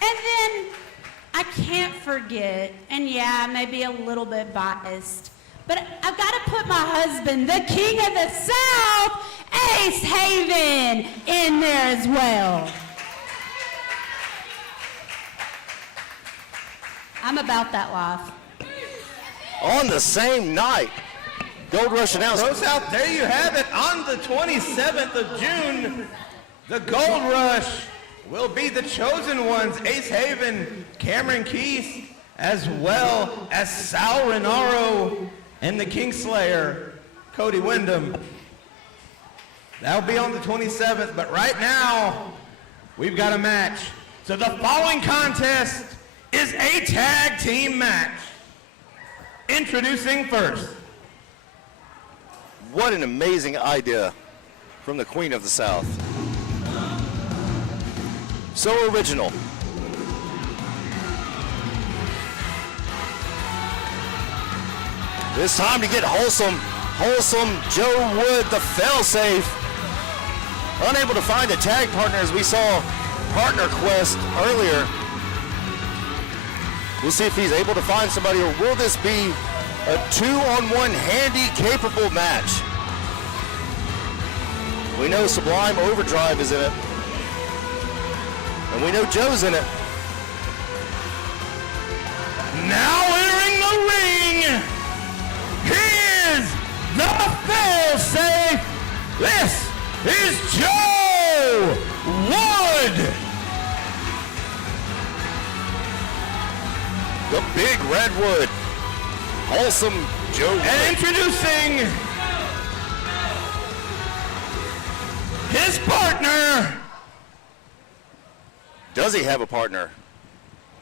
And then I can't forget, and yeah, I may be a little bit biased, but I've got to put my husband, the King of the South, Ace Haven, in there as well. I'm about that life. On the same night, Gold Rush announced. ProSouth, there you have it. On the 27th of June, the Gold Rush will be the chosen ones. Ace Haven, Cameron Keith, as well as Sal Renaro and the Kingslayer, Cody Windham. That'll be on the 27th, but right now, we've got a match. So the following contest is a tag team match. Introducing first. What an amazing idea from the Queen of the South. So original. It's time to get wholesome Joe Wood, the failsafe. Unable to find a tag partner as we saw Partner Quest earlier. We'll see if he's able to find somebody, or will this be a 2-on-1 handy-capable match? We know Sublime Overdrive is in it. And we know Joe's in it. Now entering the ring, here's the failsafe. This is Joe Wood. The Big Redwood, wholesome Joe Wood. And introducing his partner. Does he have a partner?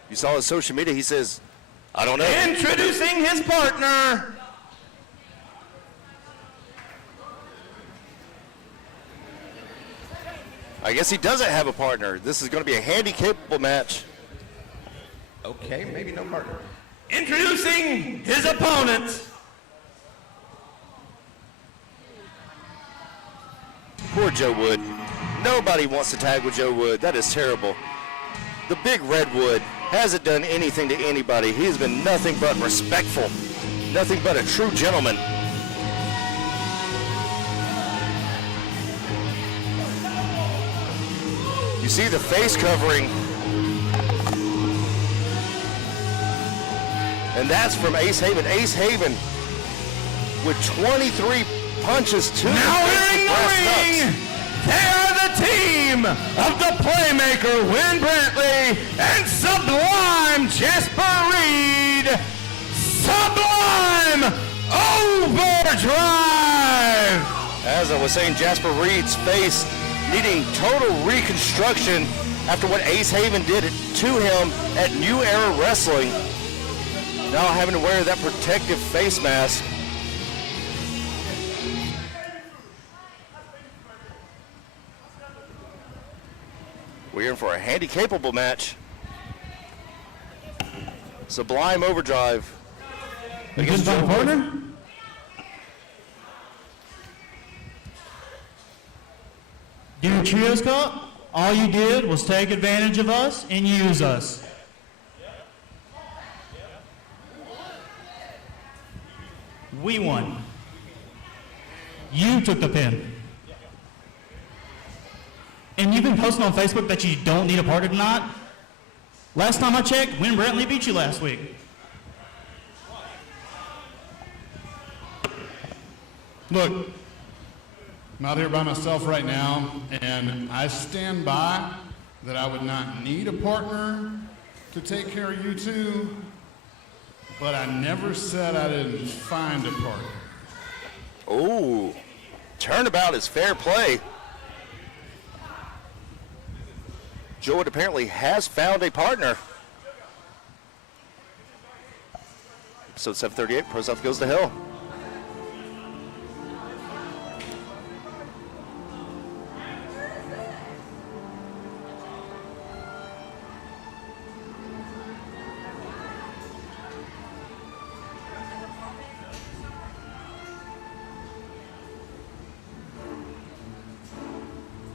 You saw his social media, he says, I don't know. Introducing his partner. I guess he doesn't have a partner. This is going to be a handy-capable match. Okay, maybe no partner. Introducing his opponent. Poor Joe Wood. Nobody wants to tag with Joe Wood. That is terrible. The Big Redwood hasn't done anything to anybody. He has been nothing but respectful. Nothing but a true gentleman. You see the face covering. And that's from Ace Haven. Ace Haven with 23 punches to now entering the ring, they are the team of the Playmaker, Win Brantley, and Sublime Jasper Reed. Sublime Overdrive! As I was saying, Jasper Reed's face needing total reconstruction after what Ace Haven did to him at New Era Wrestling. Now having to wear that protective face mask. We're in for a handy-capable match. Sublime Overdrive. Against my partner? Dude, Trios Cup, all you did was take advantage of us and use us. We won. You took the pin. And you've been posting on Facebook that you don't need a partner tonight. Last time I checked, Win Brantley beat you last week. Look, I'm out here by myself right now, and I stand by that I would not need a partner to take care of you two, but I never said I didn't find a partner. Oh, turnabout is fair play. Joe Wood apparently has found a partner. Episode 738, ProSouth goes to hell.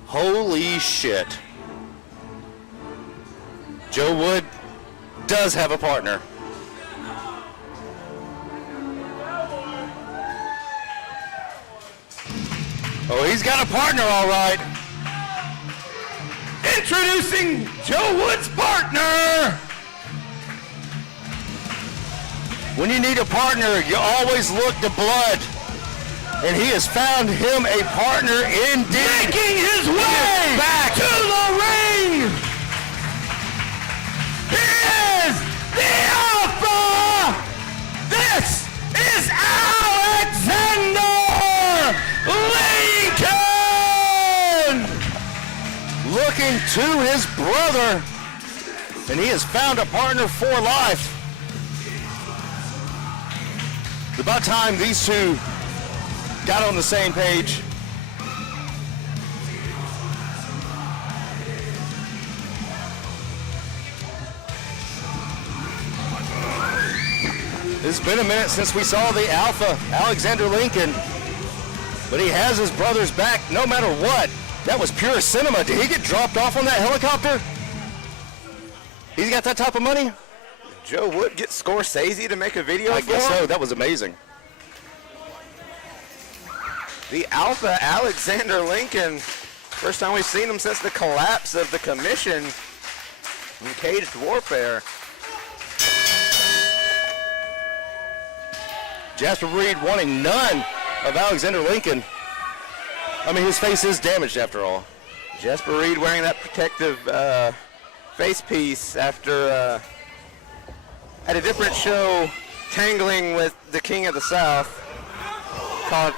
Holy shit. Joe Wood does have a partner. Oh, he's got a partner, all right. Introducing Joe Wood's partner. When you need a partner, you always look to blood. And he has found him a partner indeed. Making his way back to the ring. He is the Alpha. This is Alexander Lincoln. Looking to his brother. And he has found a partner for life. It's about time these two got on the same page. It's been a minute since we saw the Alpha, Alexander Lincoln, but he has his brother's back no matter what. That was pure cinema. Did he get dropped off on that helicopter? He's got that type of money? Joe Wood get Scorsese to make a video I for guess him? so. That was amazing. The Alpha Alexander Lincoln, first time we've seen him since the collapse of the commission in Caged Warfare. Jasper Reed wanting none of Alexander Lincoln. I mean, his face is damaged after all. Jasper Reed wearing that protective face piece after at a different show, tangling with the King of the South. Called,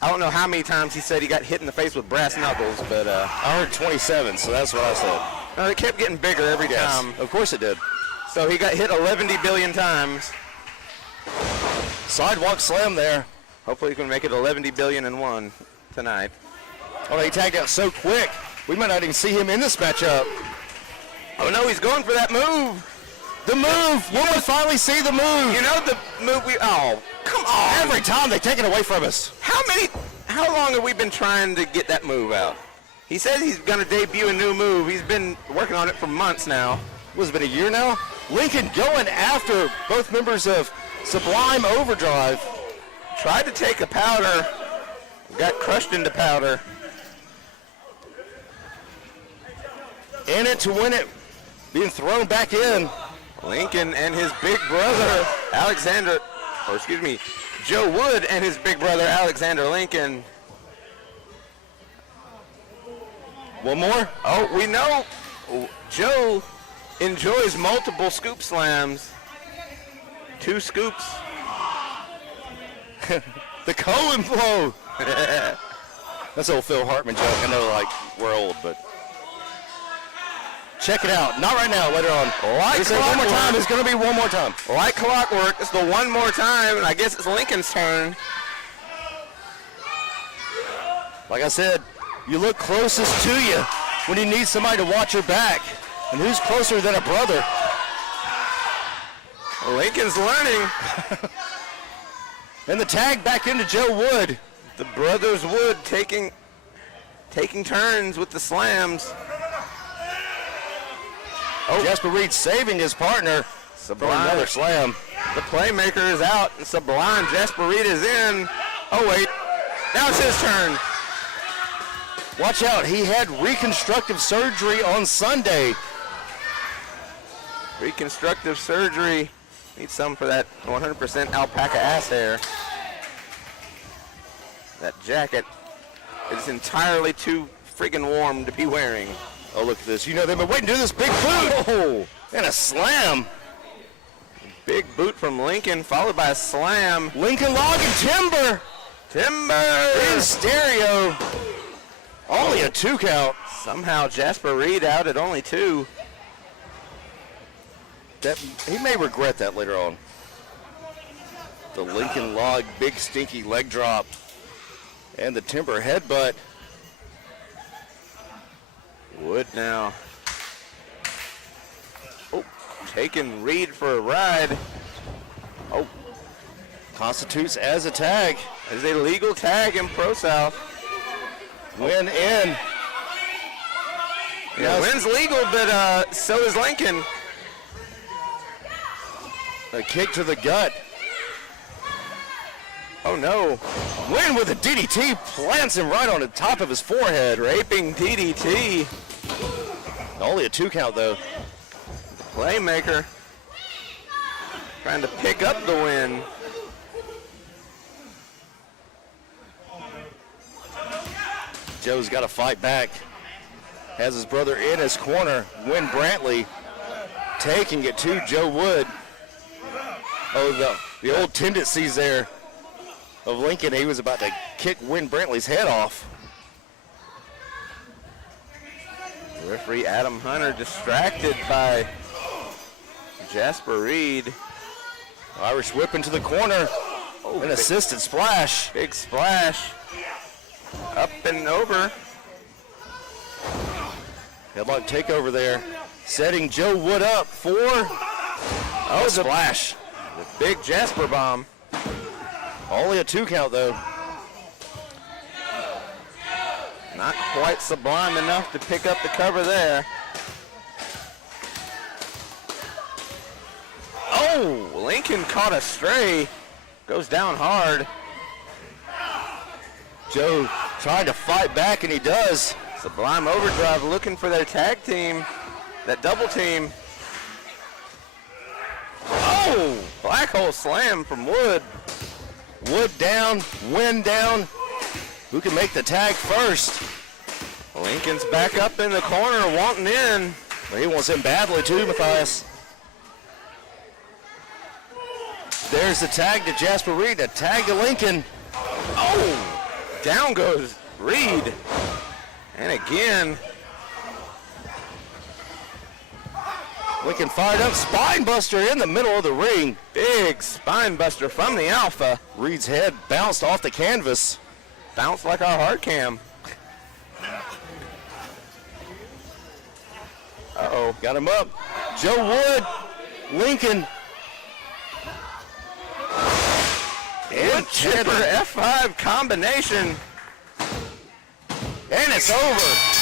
I don't know how many times he said he got hit in the face with brass knuckles, but I heard 27, so that's what I said. No, it kept getting bigger every time. Of course it did. So he got hit 11 billion times. Sidewalk slam there. Hopefully he can make it 11 billion and one tonight. Oh, he tagged out so quick. We might not even see him in this matchup. Oh no, he's going for that move. The move. Will we finally see the move? You know the move oh, come on. Every time they take it away from us. How long have we been trying to get that move out? He says he's going to debut a new move. He's been working on it for months now. Was it been a year now? Lincoln going after both members of Sublime Overdrive. Tried to take a powder. Got crushed into powder. In it to win it. Being thrown back in. Lincoln and his big brother, Joe Wood and his big brother, Alexander Lincoln. One more? Oh, we know Joe enjoys multiple scoop slams. 2 scoops. The Cohen blow. That's old Phil Hartman joke. I know, like, we're old, but check it out. Not right now, later on. Like say one more time. It's going to be one more time. Like clockwork, it's the one more time, and I guess it's Lincoln's turn. Like I said, you look closest to you when you need somebody to watch your back. And who's closer than a brother? Lincoln's learning. And the tag back into Joe Wood. The brothers Wood taking turns with the slams. Oh, Jasper Reed saving his partner from another slam. The playmaker is out, and Sublime. Jasper Reed is in. Oh, wait. Now it's his turn. Watch out, he had reconstructive surgery on Sunday. Reconstructive surgery. Need some for that 100% alpaca ass hair. That jacket is entirely too friggin' warm to be wearing. Oh, look at this. You know, they've been waiting to do this big boot. Oh, and a slam. Big boot from Lincoln, followed by a slam. Lincoln log and timber. Timber. In stereo. Only a 2 count. Somehow Jasper Reed out at only 2. He may regret that later on. The Lincoln log, big stinky leg drop. And the timber headbutt. Wood now. Oh, taking Reed for a ride. Oh. Constitutes as a tag. As a legal tag in ProSouth. Win in. Yeah, win's legal, but so is Lincoln. A kick to the gut. Oh no. Win with a DDT, plants him right on the top of his forehead. Raping DDT. Only a 2 count though. Playmaker. Trying to pick up the win. Joe's got to fight back. Has his brother in his corner. Win Brantley taking it to Joe Wood. Oh, the old tendencies there of Lincoln. He was about to kick Win Brantley's head off. Referee Adam Hunter distracted by Jasper Reed. Irish whip into the corner. Oh, an assisted splash. Big splash. Up and over. Headlock takeover there. Setting Joe Wood up for oh, the splash. The big Jasper bomb. Only a 2 count though. Not quite sublime enough to pick up the cover there. Oh, Lincoln caught a stray. Goes down hard. Joe trying to fight back, and he does. Sublime Overdrive looking for their tag team, that double team. Oh, black hole slam from Wood. Wood down, Win down. Who can make the tag first? Lincoln's back up in the corner, wanting in. But he wants in badly too, Matthias. There's the tag to Jasper Reed, a tag to Lincoln. Oh, down goes Reed. And again. Lincoln fired up, spine buster in the middle of the ring. Big spine buster from the Alpha. Reed's head bounced off the canvas. Bounced like our hard cam. Uh-oh. Got him up. Joe Wood, Lincoln. And chipper F5 combination. And it's over.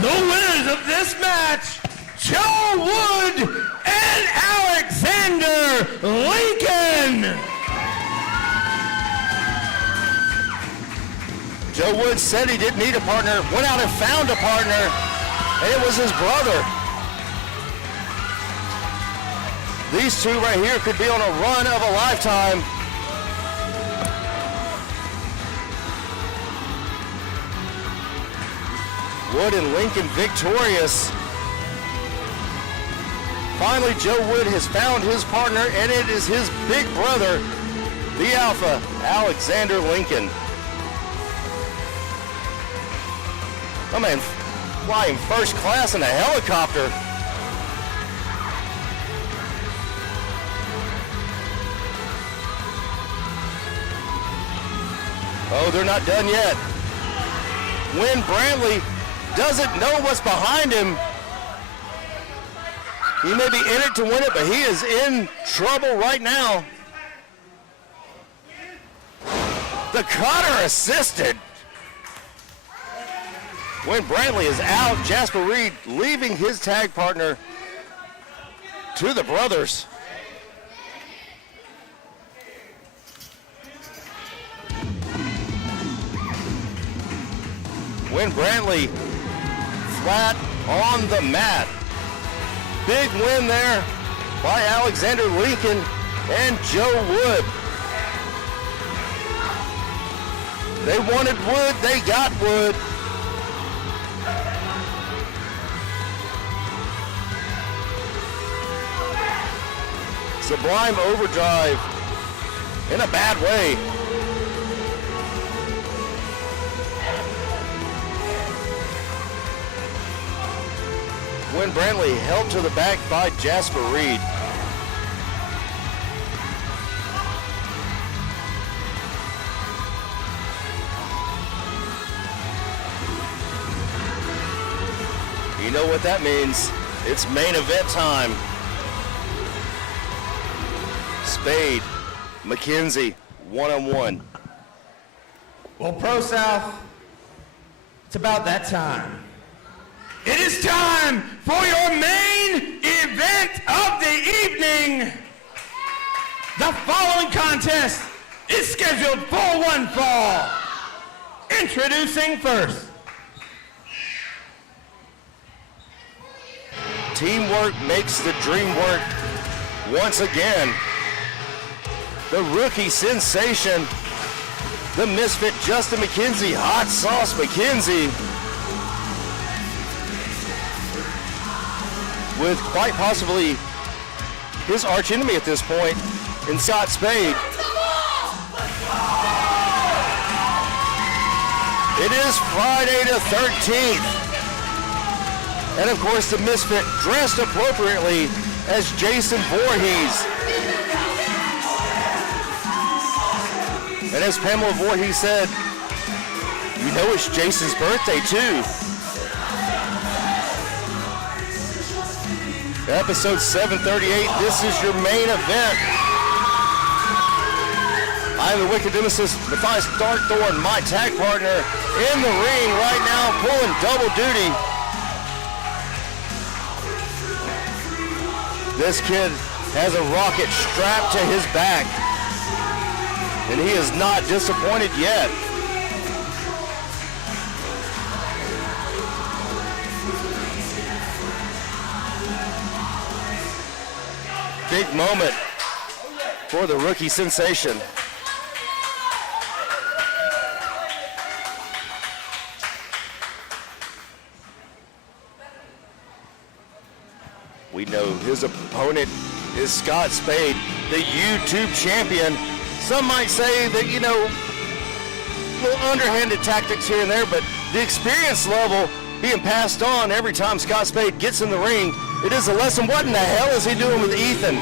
The winners of this match, Joe Wood and Alexander Lincoln. Joe Wood said he didn't need a partner, went out and found a partner, and it was his brother. These two right here could be on a run of a lifetime. Wood and Lincoln victorious. Finally, Joe Wood has found his partner, and it is his big brother, the Alpha, Alexander Lincoln. Oh man, flying first class in a helicopter. Oh, they're not done yet. Win Brantley doesn't know what's behind him. He may be in it to win it, but he is in trouble right now. The cutter assisted. When Brantley is out, Jasper Reed leaving his tag partner to the brothers. When Brantley flat on the mat. Big win there by Alexander Lincoln and Joe Wood. They wanted Wood, they got Wood. Sublime overdrive in a bad way. When Brantley held to the back by Jasper Reed. You know what that means. It's main event time. Spade, McKenzie, one-on-one. Well, ProSouth, it's about that time. It is time for your main event of the evening. The following contest is scheduled for one fall. Introducing first. Teamwork makes the dream work once again. The rookie sensation, the misfit Justin McKenzie, Hot Sauce McKenzie, with quite possibly his arch enemy at this point in Scott Spade. It is Friday the 13th. And of course the misfit dressed appropriately as Jason Voorhees. And as Pamela Voorhees said, you know it's Jason's birthday too. Episode 738, this is your main event. I am the Wicked Nemesis, Matthias Darkthorn, my tag partner, in the ring right now, pulling double duty. This kid has a rocket strapped to his back, and he is not disappointed yet. Big moment for the rookie sensation. We know his opponent is Scott Spade, the YouTube champion. Some might say that, you know, little underhanded tactics here and there, but the experience level being passed on every time Scott Spade gets in the ring, it is a lesson. What in the hell is he doing with Ethan?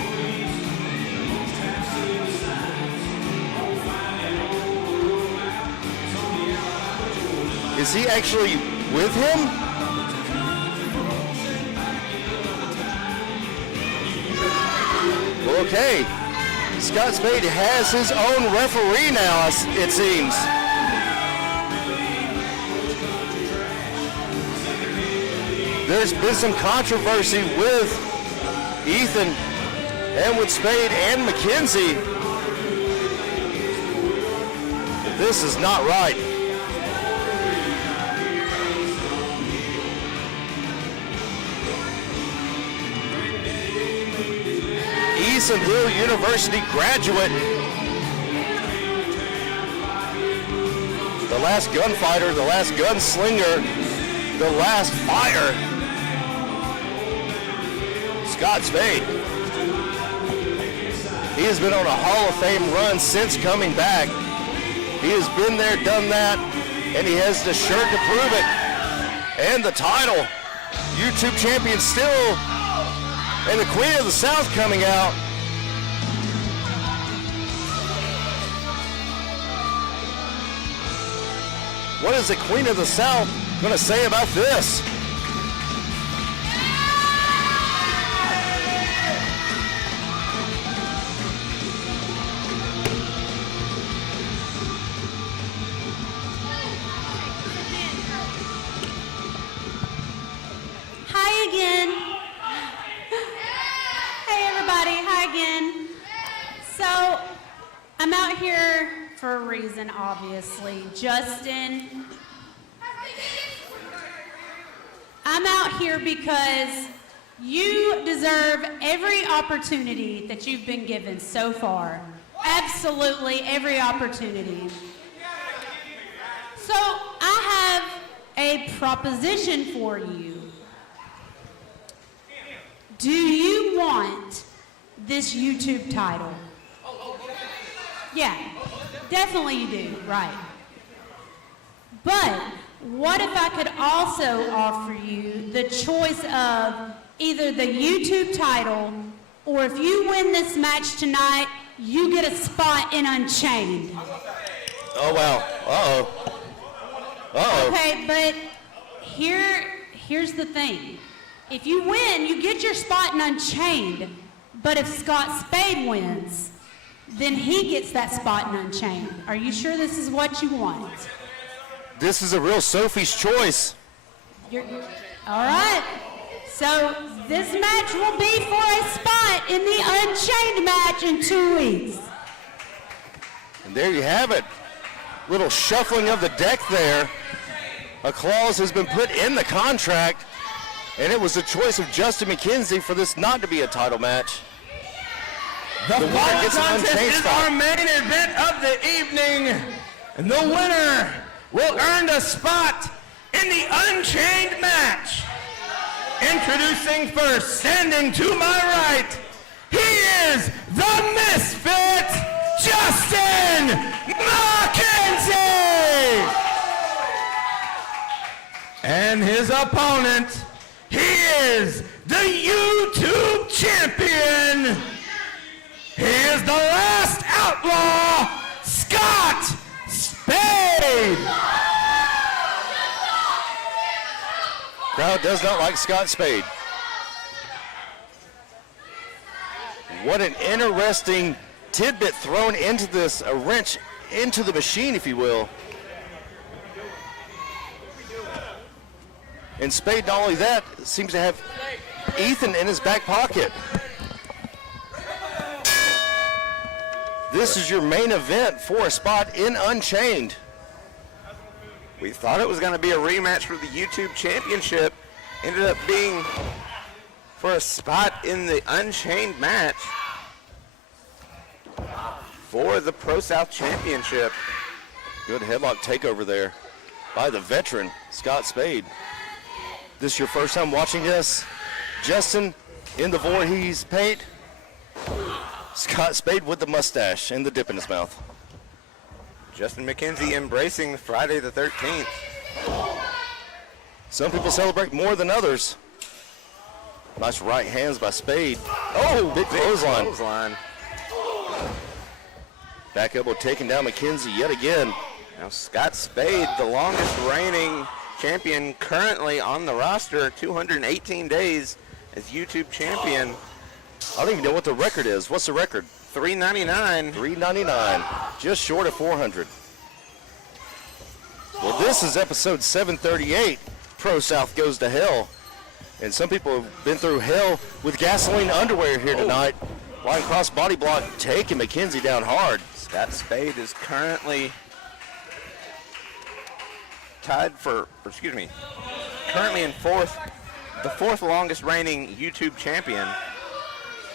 Is he actually with him? Okay, Scott Spade has his own referee now, it seems. There's been some controversy with Ethan and with Spade and McKenzie. This is not right. Easton Hill University graduate. The last gunfighter, the last gunslinger, the last fighter. Scott Spade. He has been on a Hall of Fame run since coming back. He has been there, done that, and he has the shirt to prove it. And the title. YouTube champion still. And the Queen of the South coming out. What is the Queen of the South going to say about this? Hi again. Hey everybody, hi again. So, I'm out here for a reason, obviously. Justin, I'm out here because you deserve every opportunity that you've been given so far. Absolutely every opportunity. So, I have a proposition for you. Do you want this YouTube title? Yeah, definitely you do, right. But what if I could also offer you the choice of either the YouTube title, or if you win this match tonight, you get a spot in Unchained. Oh, wow. Uh-oh. Uh-oh. Okay, but here's the thing. If you win, you get your spot in Unchained. But if Scott Spade wins, then he gets that spot in Unchained. Are you sure this is what you want? This is a real Sophie's choice. All right. So this match will be for a spot in the Unchained match in 2 weeks. And there you have it. Little shuffling of the deck there. A clause has been put in the contract, and it was the choice of Justin McKenzie for this not to be a title match. The winner final gets an contest Unchained is spot. our main event of the evening, and the winner will earn a spot in the Unchained match. Introducing first, standing to my right, he is the Misfit, Justin McKenzie! And his opponent, he is the YouTube champion. He is the last outlaw, Scott Spade. Crowd does not like Scott Spade. What an interesting tidbit thrown into this, a wrench into the machine, if you will. And Spade, not only that, seems to have Ethan in his back pocket. This is your main event for a spot in Unchained. We thought it was going to be a rematch for the YouTube Championship. Ended up being for a spot in the Unchained match for the ProSouth Championship. Good headlock takeover there by the veteran, Scott Spade. This your first time watching this? Justin in the Voorhees paint. Scott Spade with the mustache and the dip in his mouth. Justin McKenzie embracing Friday the 13th. Some people celebrate more than others. Nice right hands by Spade. Oh, big clothesline. Back elbow taking down McKenzie yet again. Now Scott Spade, the longest reigning champion currently on the roster, 218 days as YouTube champion. I don't even know what the record is. What's the record? 399. 399. Just short of 400. Well, this is episode 738. Pro South goes to hell. And some people have been through hell with gasoline underwear here tonight. Line cross body block taking McKenzie down hard. Scott Spade is currently currently in fourth, the fourth longest reigning YouTube champion.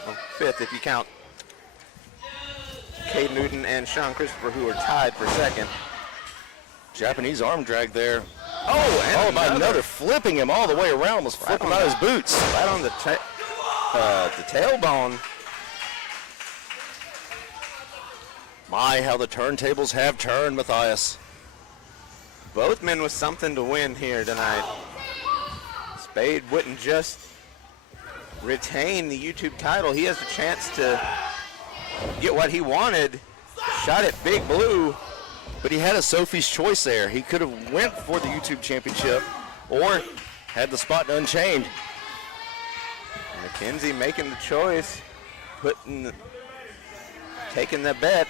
Well, fifth if you count Cade Newton and Sean Christopher, who are tied for second. Japanese arm drag there. Oh, and by another flipping him all the way around, almost flipping out his boots. Right on the the tailbone. My, how the turntables have turned, Matthias. Both men with something to win here tonight. Spade wouldn't just retain the YouTube title. He has a chance to get what he wanted. Shot at Big Blue. But he had a Sophie's choice there. He could have went for the YouTube championship or had the spot to Unchained. McKenzie making the choice, taking the bet.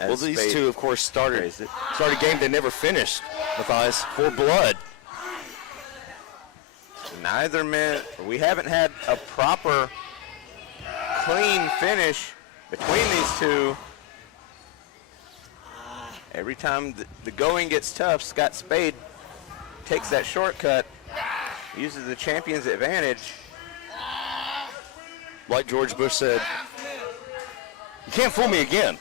Well, these two, of course, started a game they never finished, Matthias, for blood. Neither man, we haven't had a proper, clean finish between these two. Every time the going gets tough, Scott Spade takes that shortcut, uses the champion's advantage. Like George Bush said, you can't fool me again.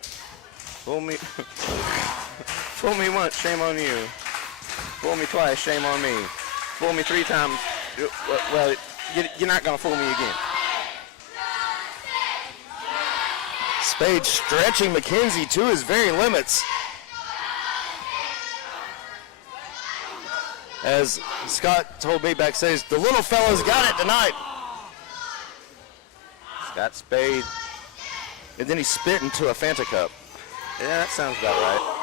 Fool me, fool me once, shame on you. Fool me twice, shame on me. Fool me 3 times, well, you're not gonna fool me again. Spade stretching McKenzie to his very limits. As Scott told me backstage, the little fella's got it tonight. Scott Spade. And then he spit into a Fanta cup. Yeah, that sounds about right.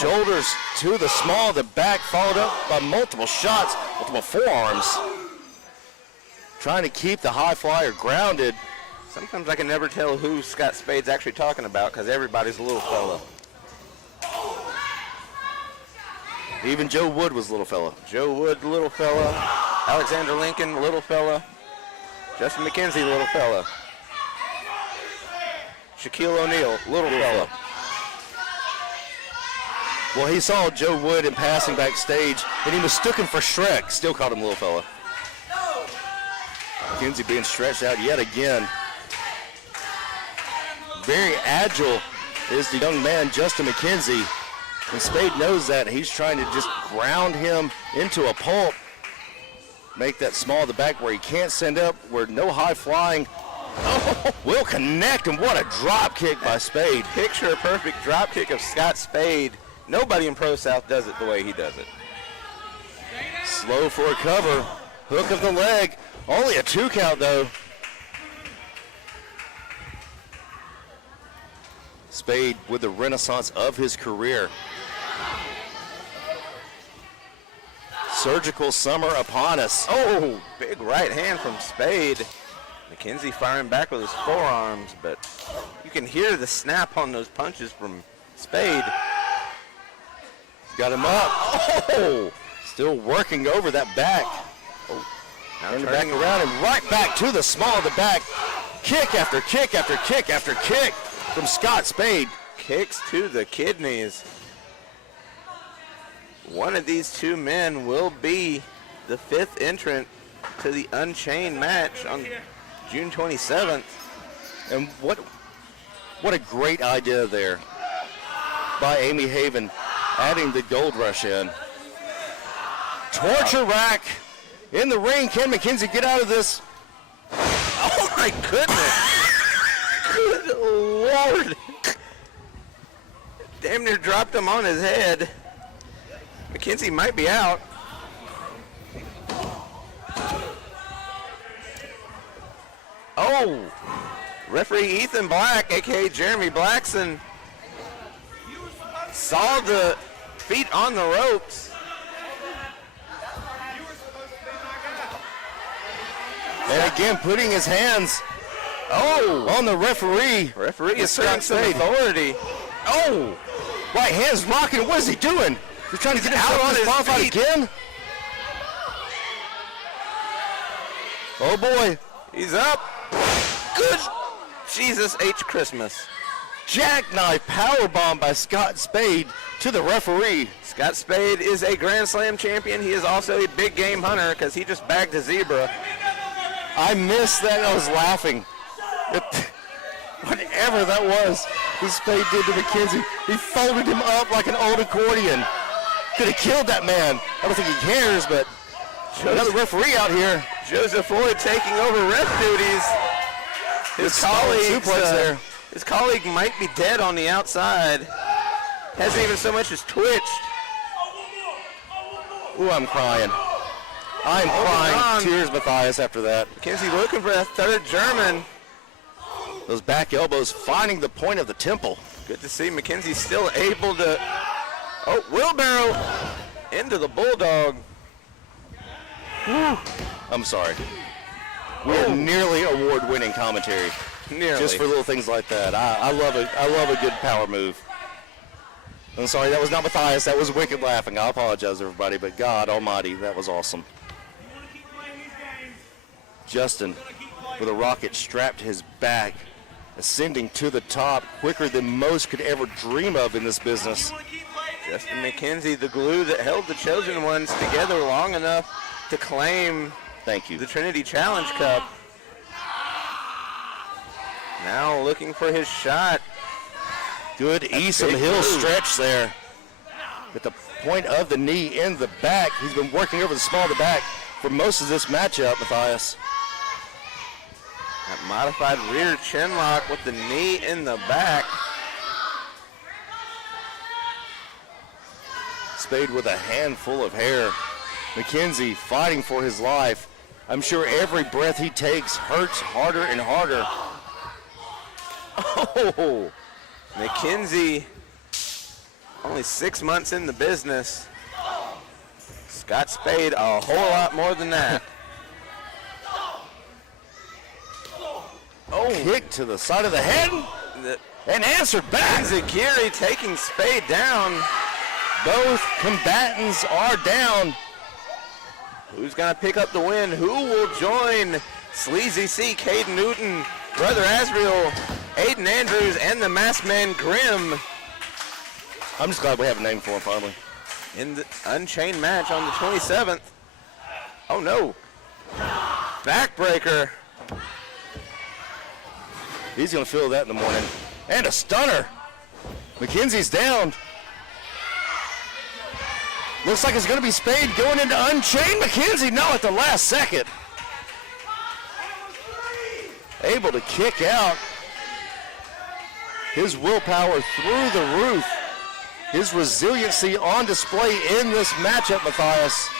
Shoulders to the small, the back followed up by multiple shots, multiple forearms. Trying to keep the high flyer grounded. Sometimes I can never tell who Scott Spade's actually talking about because everybody's a little fella. Even Joe Wood was little fella. Joe Wood, little fella. Alexander Lincoln, little fella. Justin McKenzie, little fella. Shaquille O'Neal, little fella. Well, he saw Joe Wood in passing backstage, and he mistook him for Shrek. Still called him little fella. McKenzie being stretched out yet again. Very agile is the young man, Justin McKenzie. And Spade knows that. He's trying to just ground him into a pulp. Make that small the back where he can't send up, where no high flying. Oh, will connect, and what a drop kick by Spade. Picture a perfect drop kick of Scott Spade. Nobody in Pro South does it the way he does it. Slow for a cover. Hook of the leg. Only a 2 count though. Spade with the renaissance of his career. Surgical summer upon us. Oh, big right hand from Spade. McKenzie firing back with his forearms, but you can hear the snap on those punches from Spade. Got him up. Oh, still working over that back. Oh, turning back around and right back to the small of the back. Kick after kick after kick after kick from Scott Spade. Kicks to the kidneys. One of these two men will be the 5th entrant to the Unchained match on June 27th. And what a great idea there by Amy Haven, adding the Gold Rush in. Torture rack in the ring. Can McKenzie get out of this? Oh my goodness. Good Lord. Damn near dropped him on his head. McKenzie might be out. Oh, referee Ethan Black, aka Jeremy Blackson, saw the feet on the ropes. And again, putting his hands on the referee. Referee is showing some authority. Oh, right hand's rocking. What is he doing? He's trying to get out on his feet again. Oh boy, he's up. Good Jesus H. Christmas. Jackknife powerbomb by Scott Spade to the referee. Scott Spade is a Grand Slam champion. He is also a big game hunter because he just bagged a zebra. I missed that. I was laughing. Whatever that was, Spade did to McKenzie. He folded him up like an old accordion. Could have killed that man. I don't think he cares, but Another referee out here. Joseph Floyd taking over ref duties. His colleague might be dead on the outside. Hasn't even so much as twitched. Ooh, I'm crying. I'm crying tears, Matthias, after that. McKenzie looking for that third German. Those back elbows finding the point of the temple. Good to see McKenzie still able to, wheelbarrow into the Bulldog. I'm sorry. We're nearly award-winning commentary. Nearly. Just for little things like that. I love a good power move. I'm sorry, that was not Matthias. That was Wicked laughing. I apologize, everybody, but God almighty, that was awesome. Justin with a rocket strapped to his back, ascending to the top quicker than most could ever dream of in this business. Justin McKenzie, the glue that held the Chosen Ones together long enough to claim the Trinity Challenge Cup. Now looking for his shot. Good Esom Hill stretch there. With the point of the knee in the back. He's been working over the small of the back for most of this matchup, Matthias. That modified rear chin lock with the knee in the back. Spade with a handful of hair. McKenzie fighting for his life. I'm sure every breath he takes hurts harder and harder. Oh, McKenzie, only 6 months in the business. Scott Spade, a whole lot more than that. Kick to the side of the head and answered back. Zagiri taking Spade down. Both combatants are down. Who's going to pick up the win? Who will join Sleazy C, Caden Newton, Brother Asriel, Aiden Andrews, and the masked man Grimm? I'm just glad we have a name for him finally. In the Unchained match on the 27th. Oh no. Backbreaker. He's going to feel that in the morning. And a stunner. McKenzie's down. Looks like it's going to be Spade going into Unchained. McKenzie, no, at the last second. Able to kick out. His willpower through the roof. His resiliency on display in this matchup, Matthias.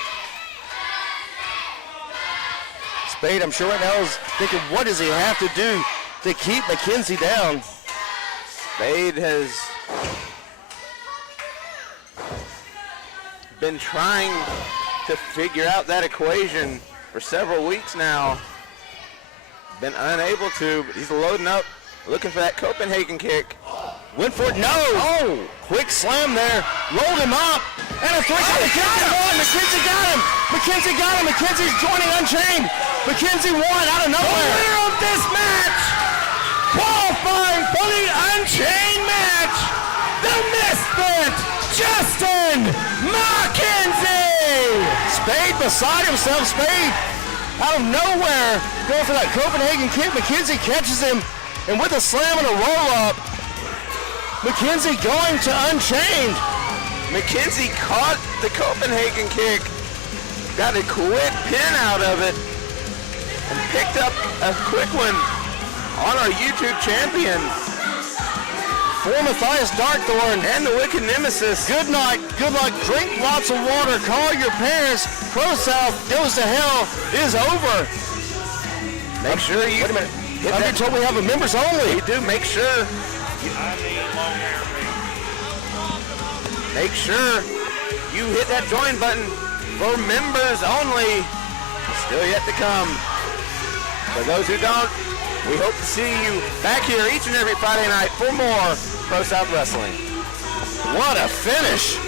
Spade, I'm sure right now is thinking, what does he have to do to keep McKenzie down? Spade has been trying to figure out that equation for several weeks now. Been unable to, but he's loading up, looking for that Copenhagen kick. Went for it, no! Oh, quick slam there, rolled him up, and a three count. McKenzie got him! McKenzie got him! McKenzie's joining Unchained! McKenzie won out of nowhere! The winner of this match, qualifying for the Unchained match, the Misfit, Justin McKenzie! Spade beside himself, Spade out of nowhere, going for that Copenhagen kick. McKenzie catches him, and with a slam and a roll-up, McKenzie going to Unchained. McKenzie caught the Copenhagen kick, got a quick pin out of it, and picked up a quick one on our YouTube champion. For Matthias Darkthorn and the Wicked Nemesis. Good night, good luck, drink lots of water, call your parents. ProSouth Goes to Hell is over. Make sure you... Wait a minute, I've been told we have a members only. You do, make sure. Make sure you hit that join button for members only. Still yet to come. For those who don't, we hope to see you back here each and every Friday night for more ProSouth Wrestling. What a finish.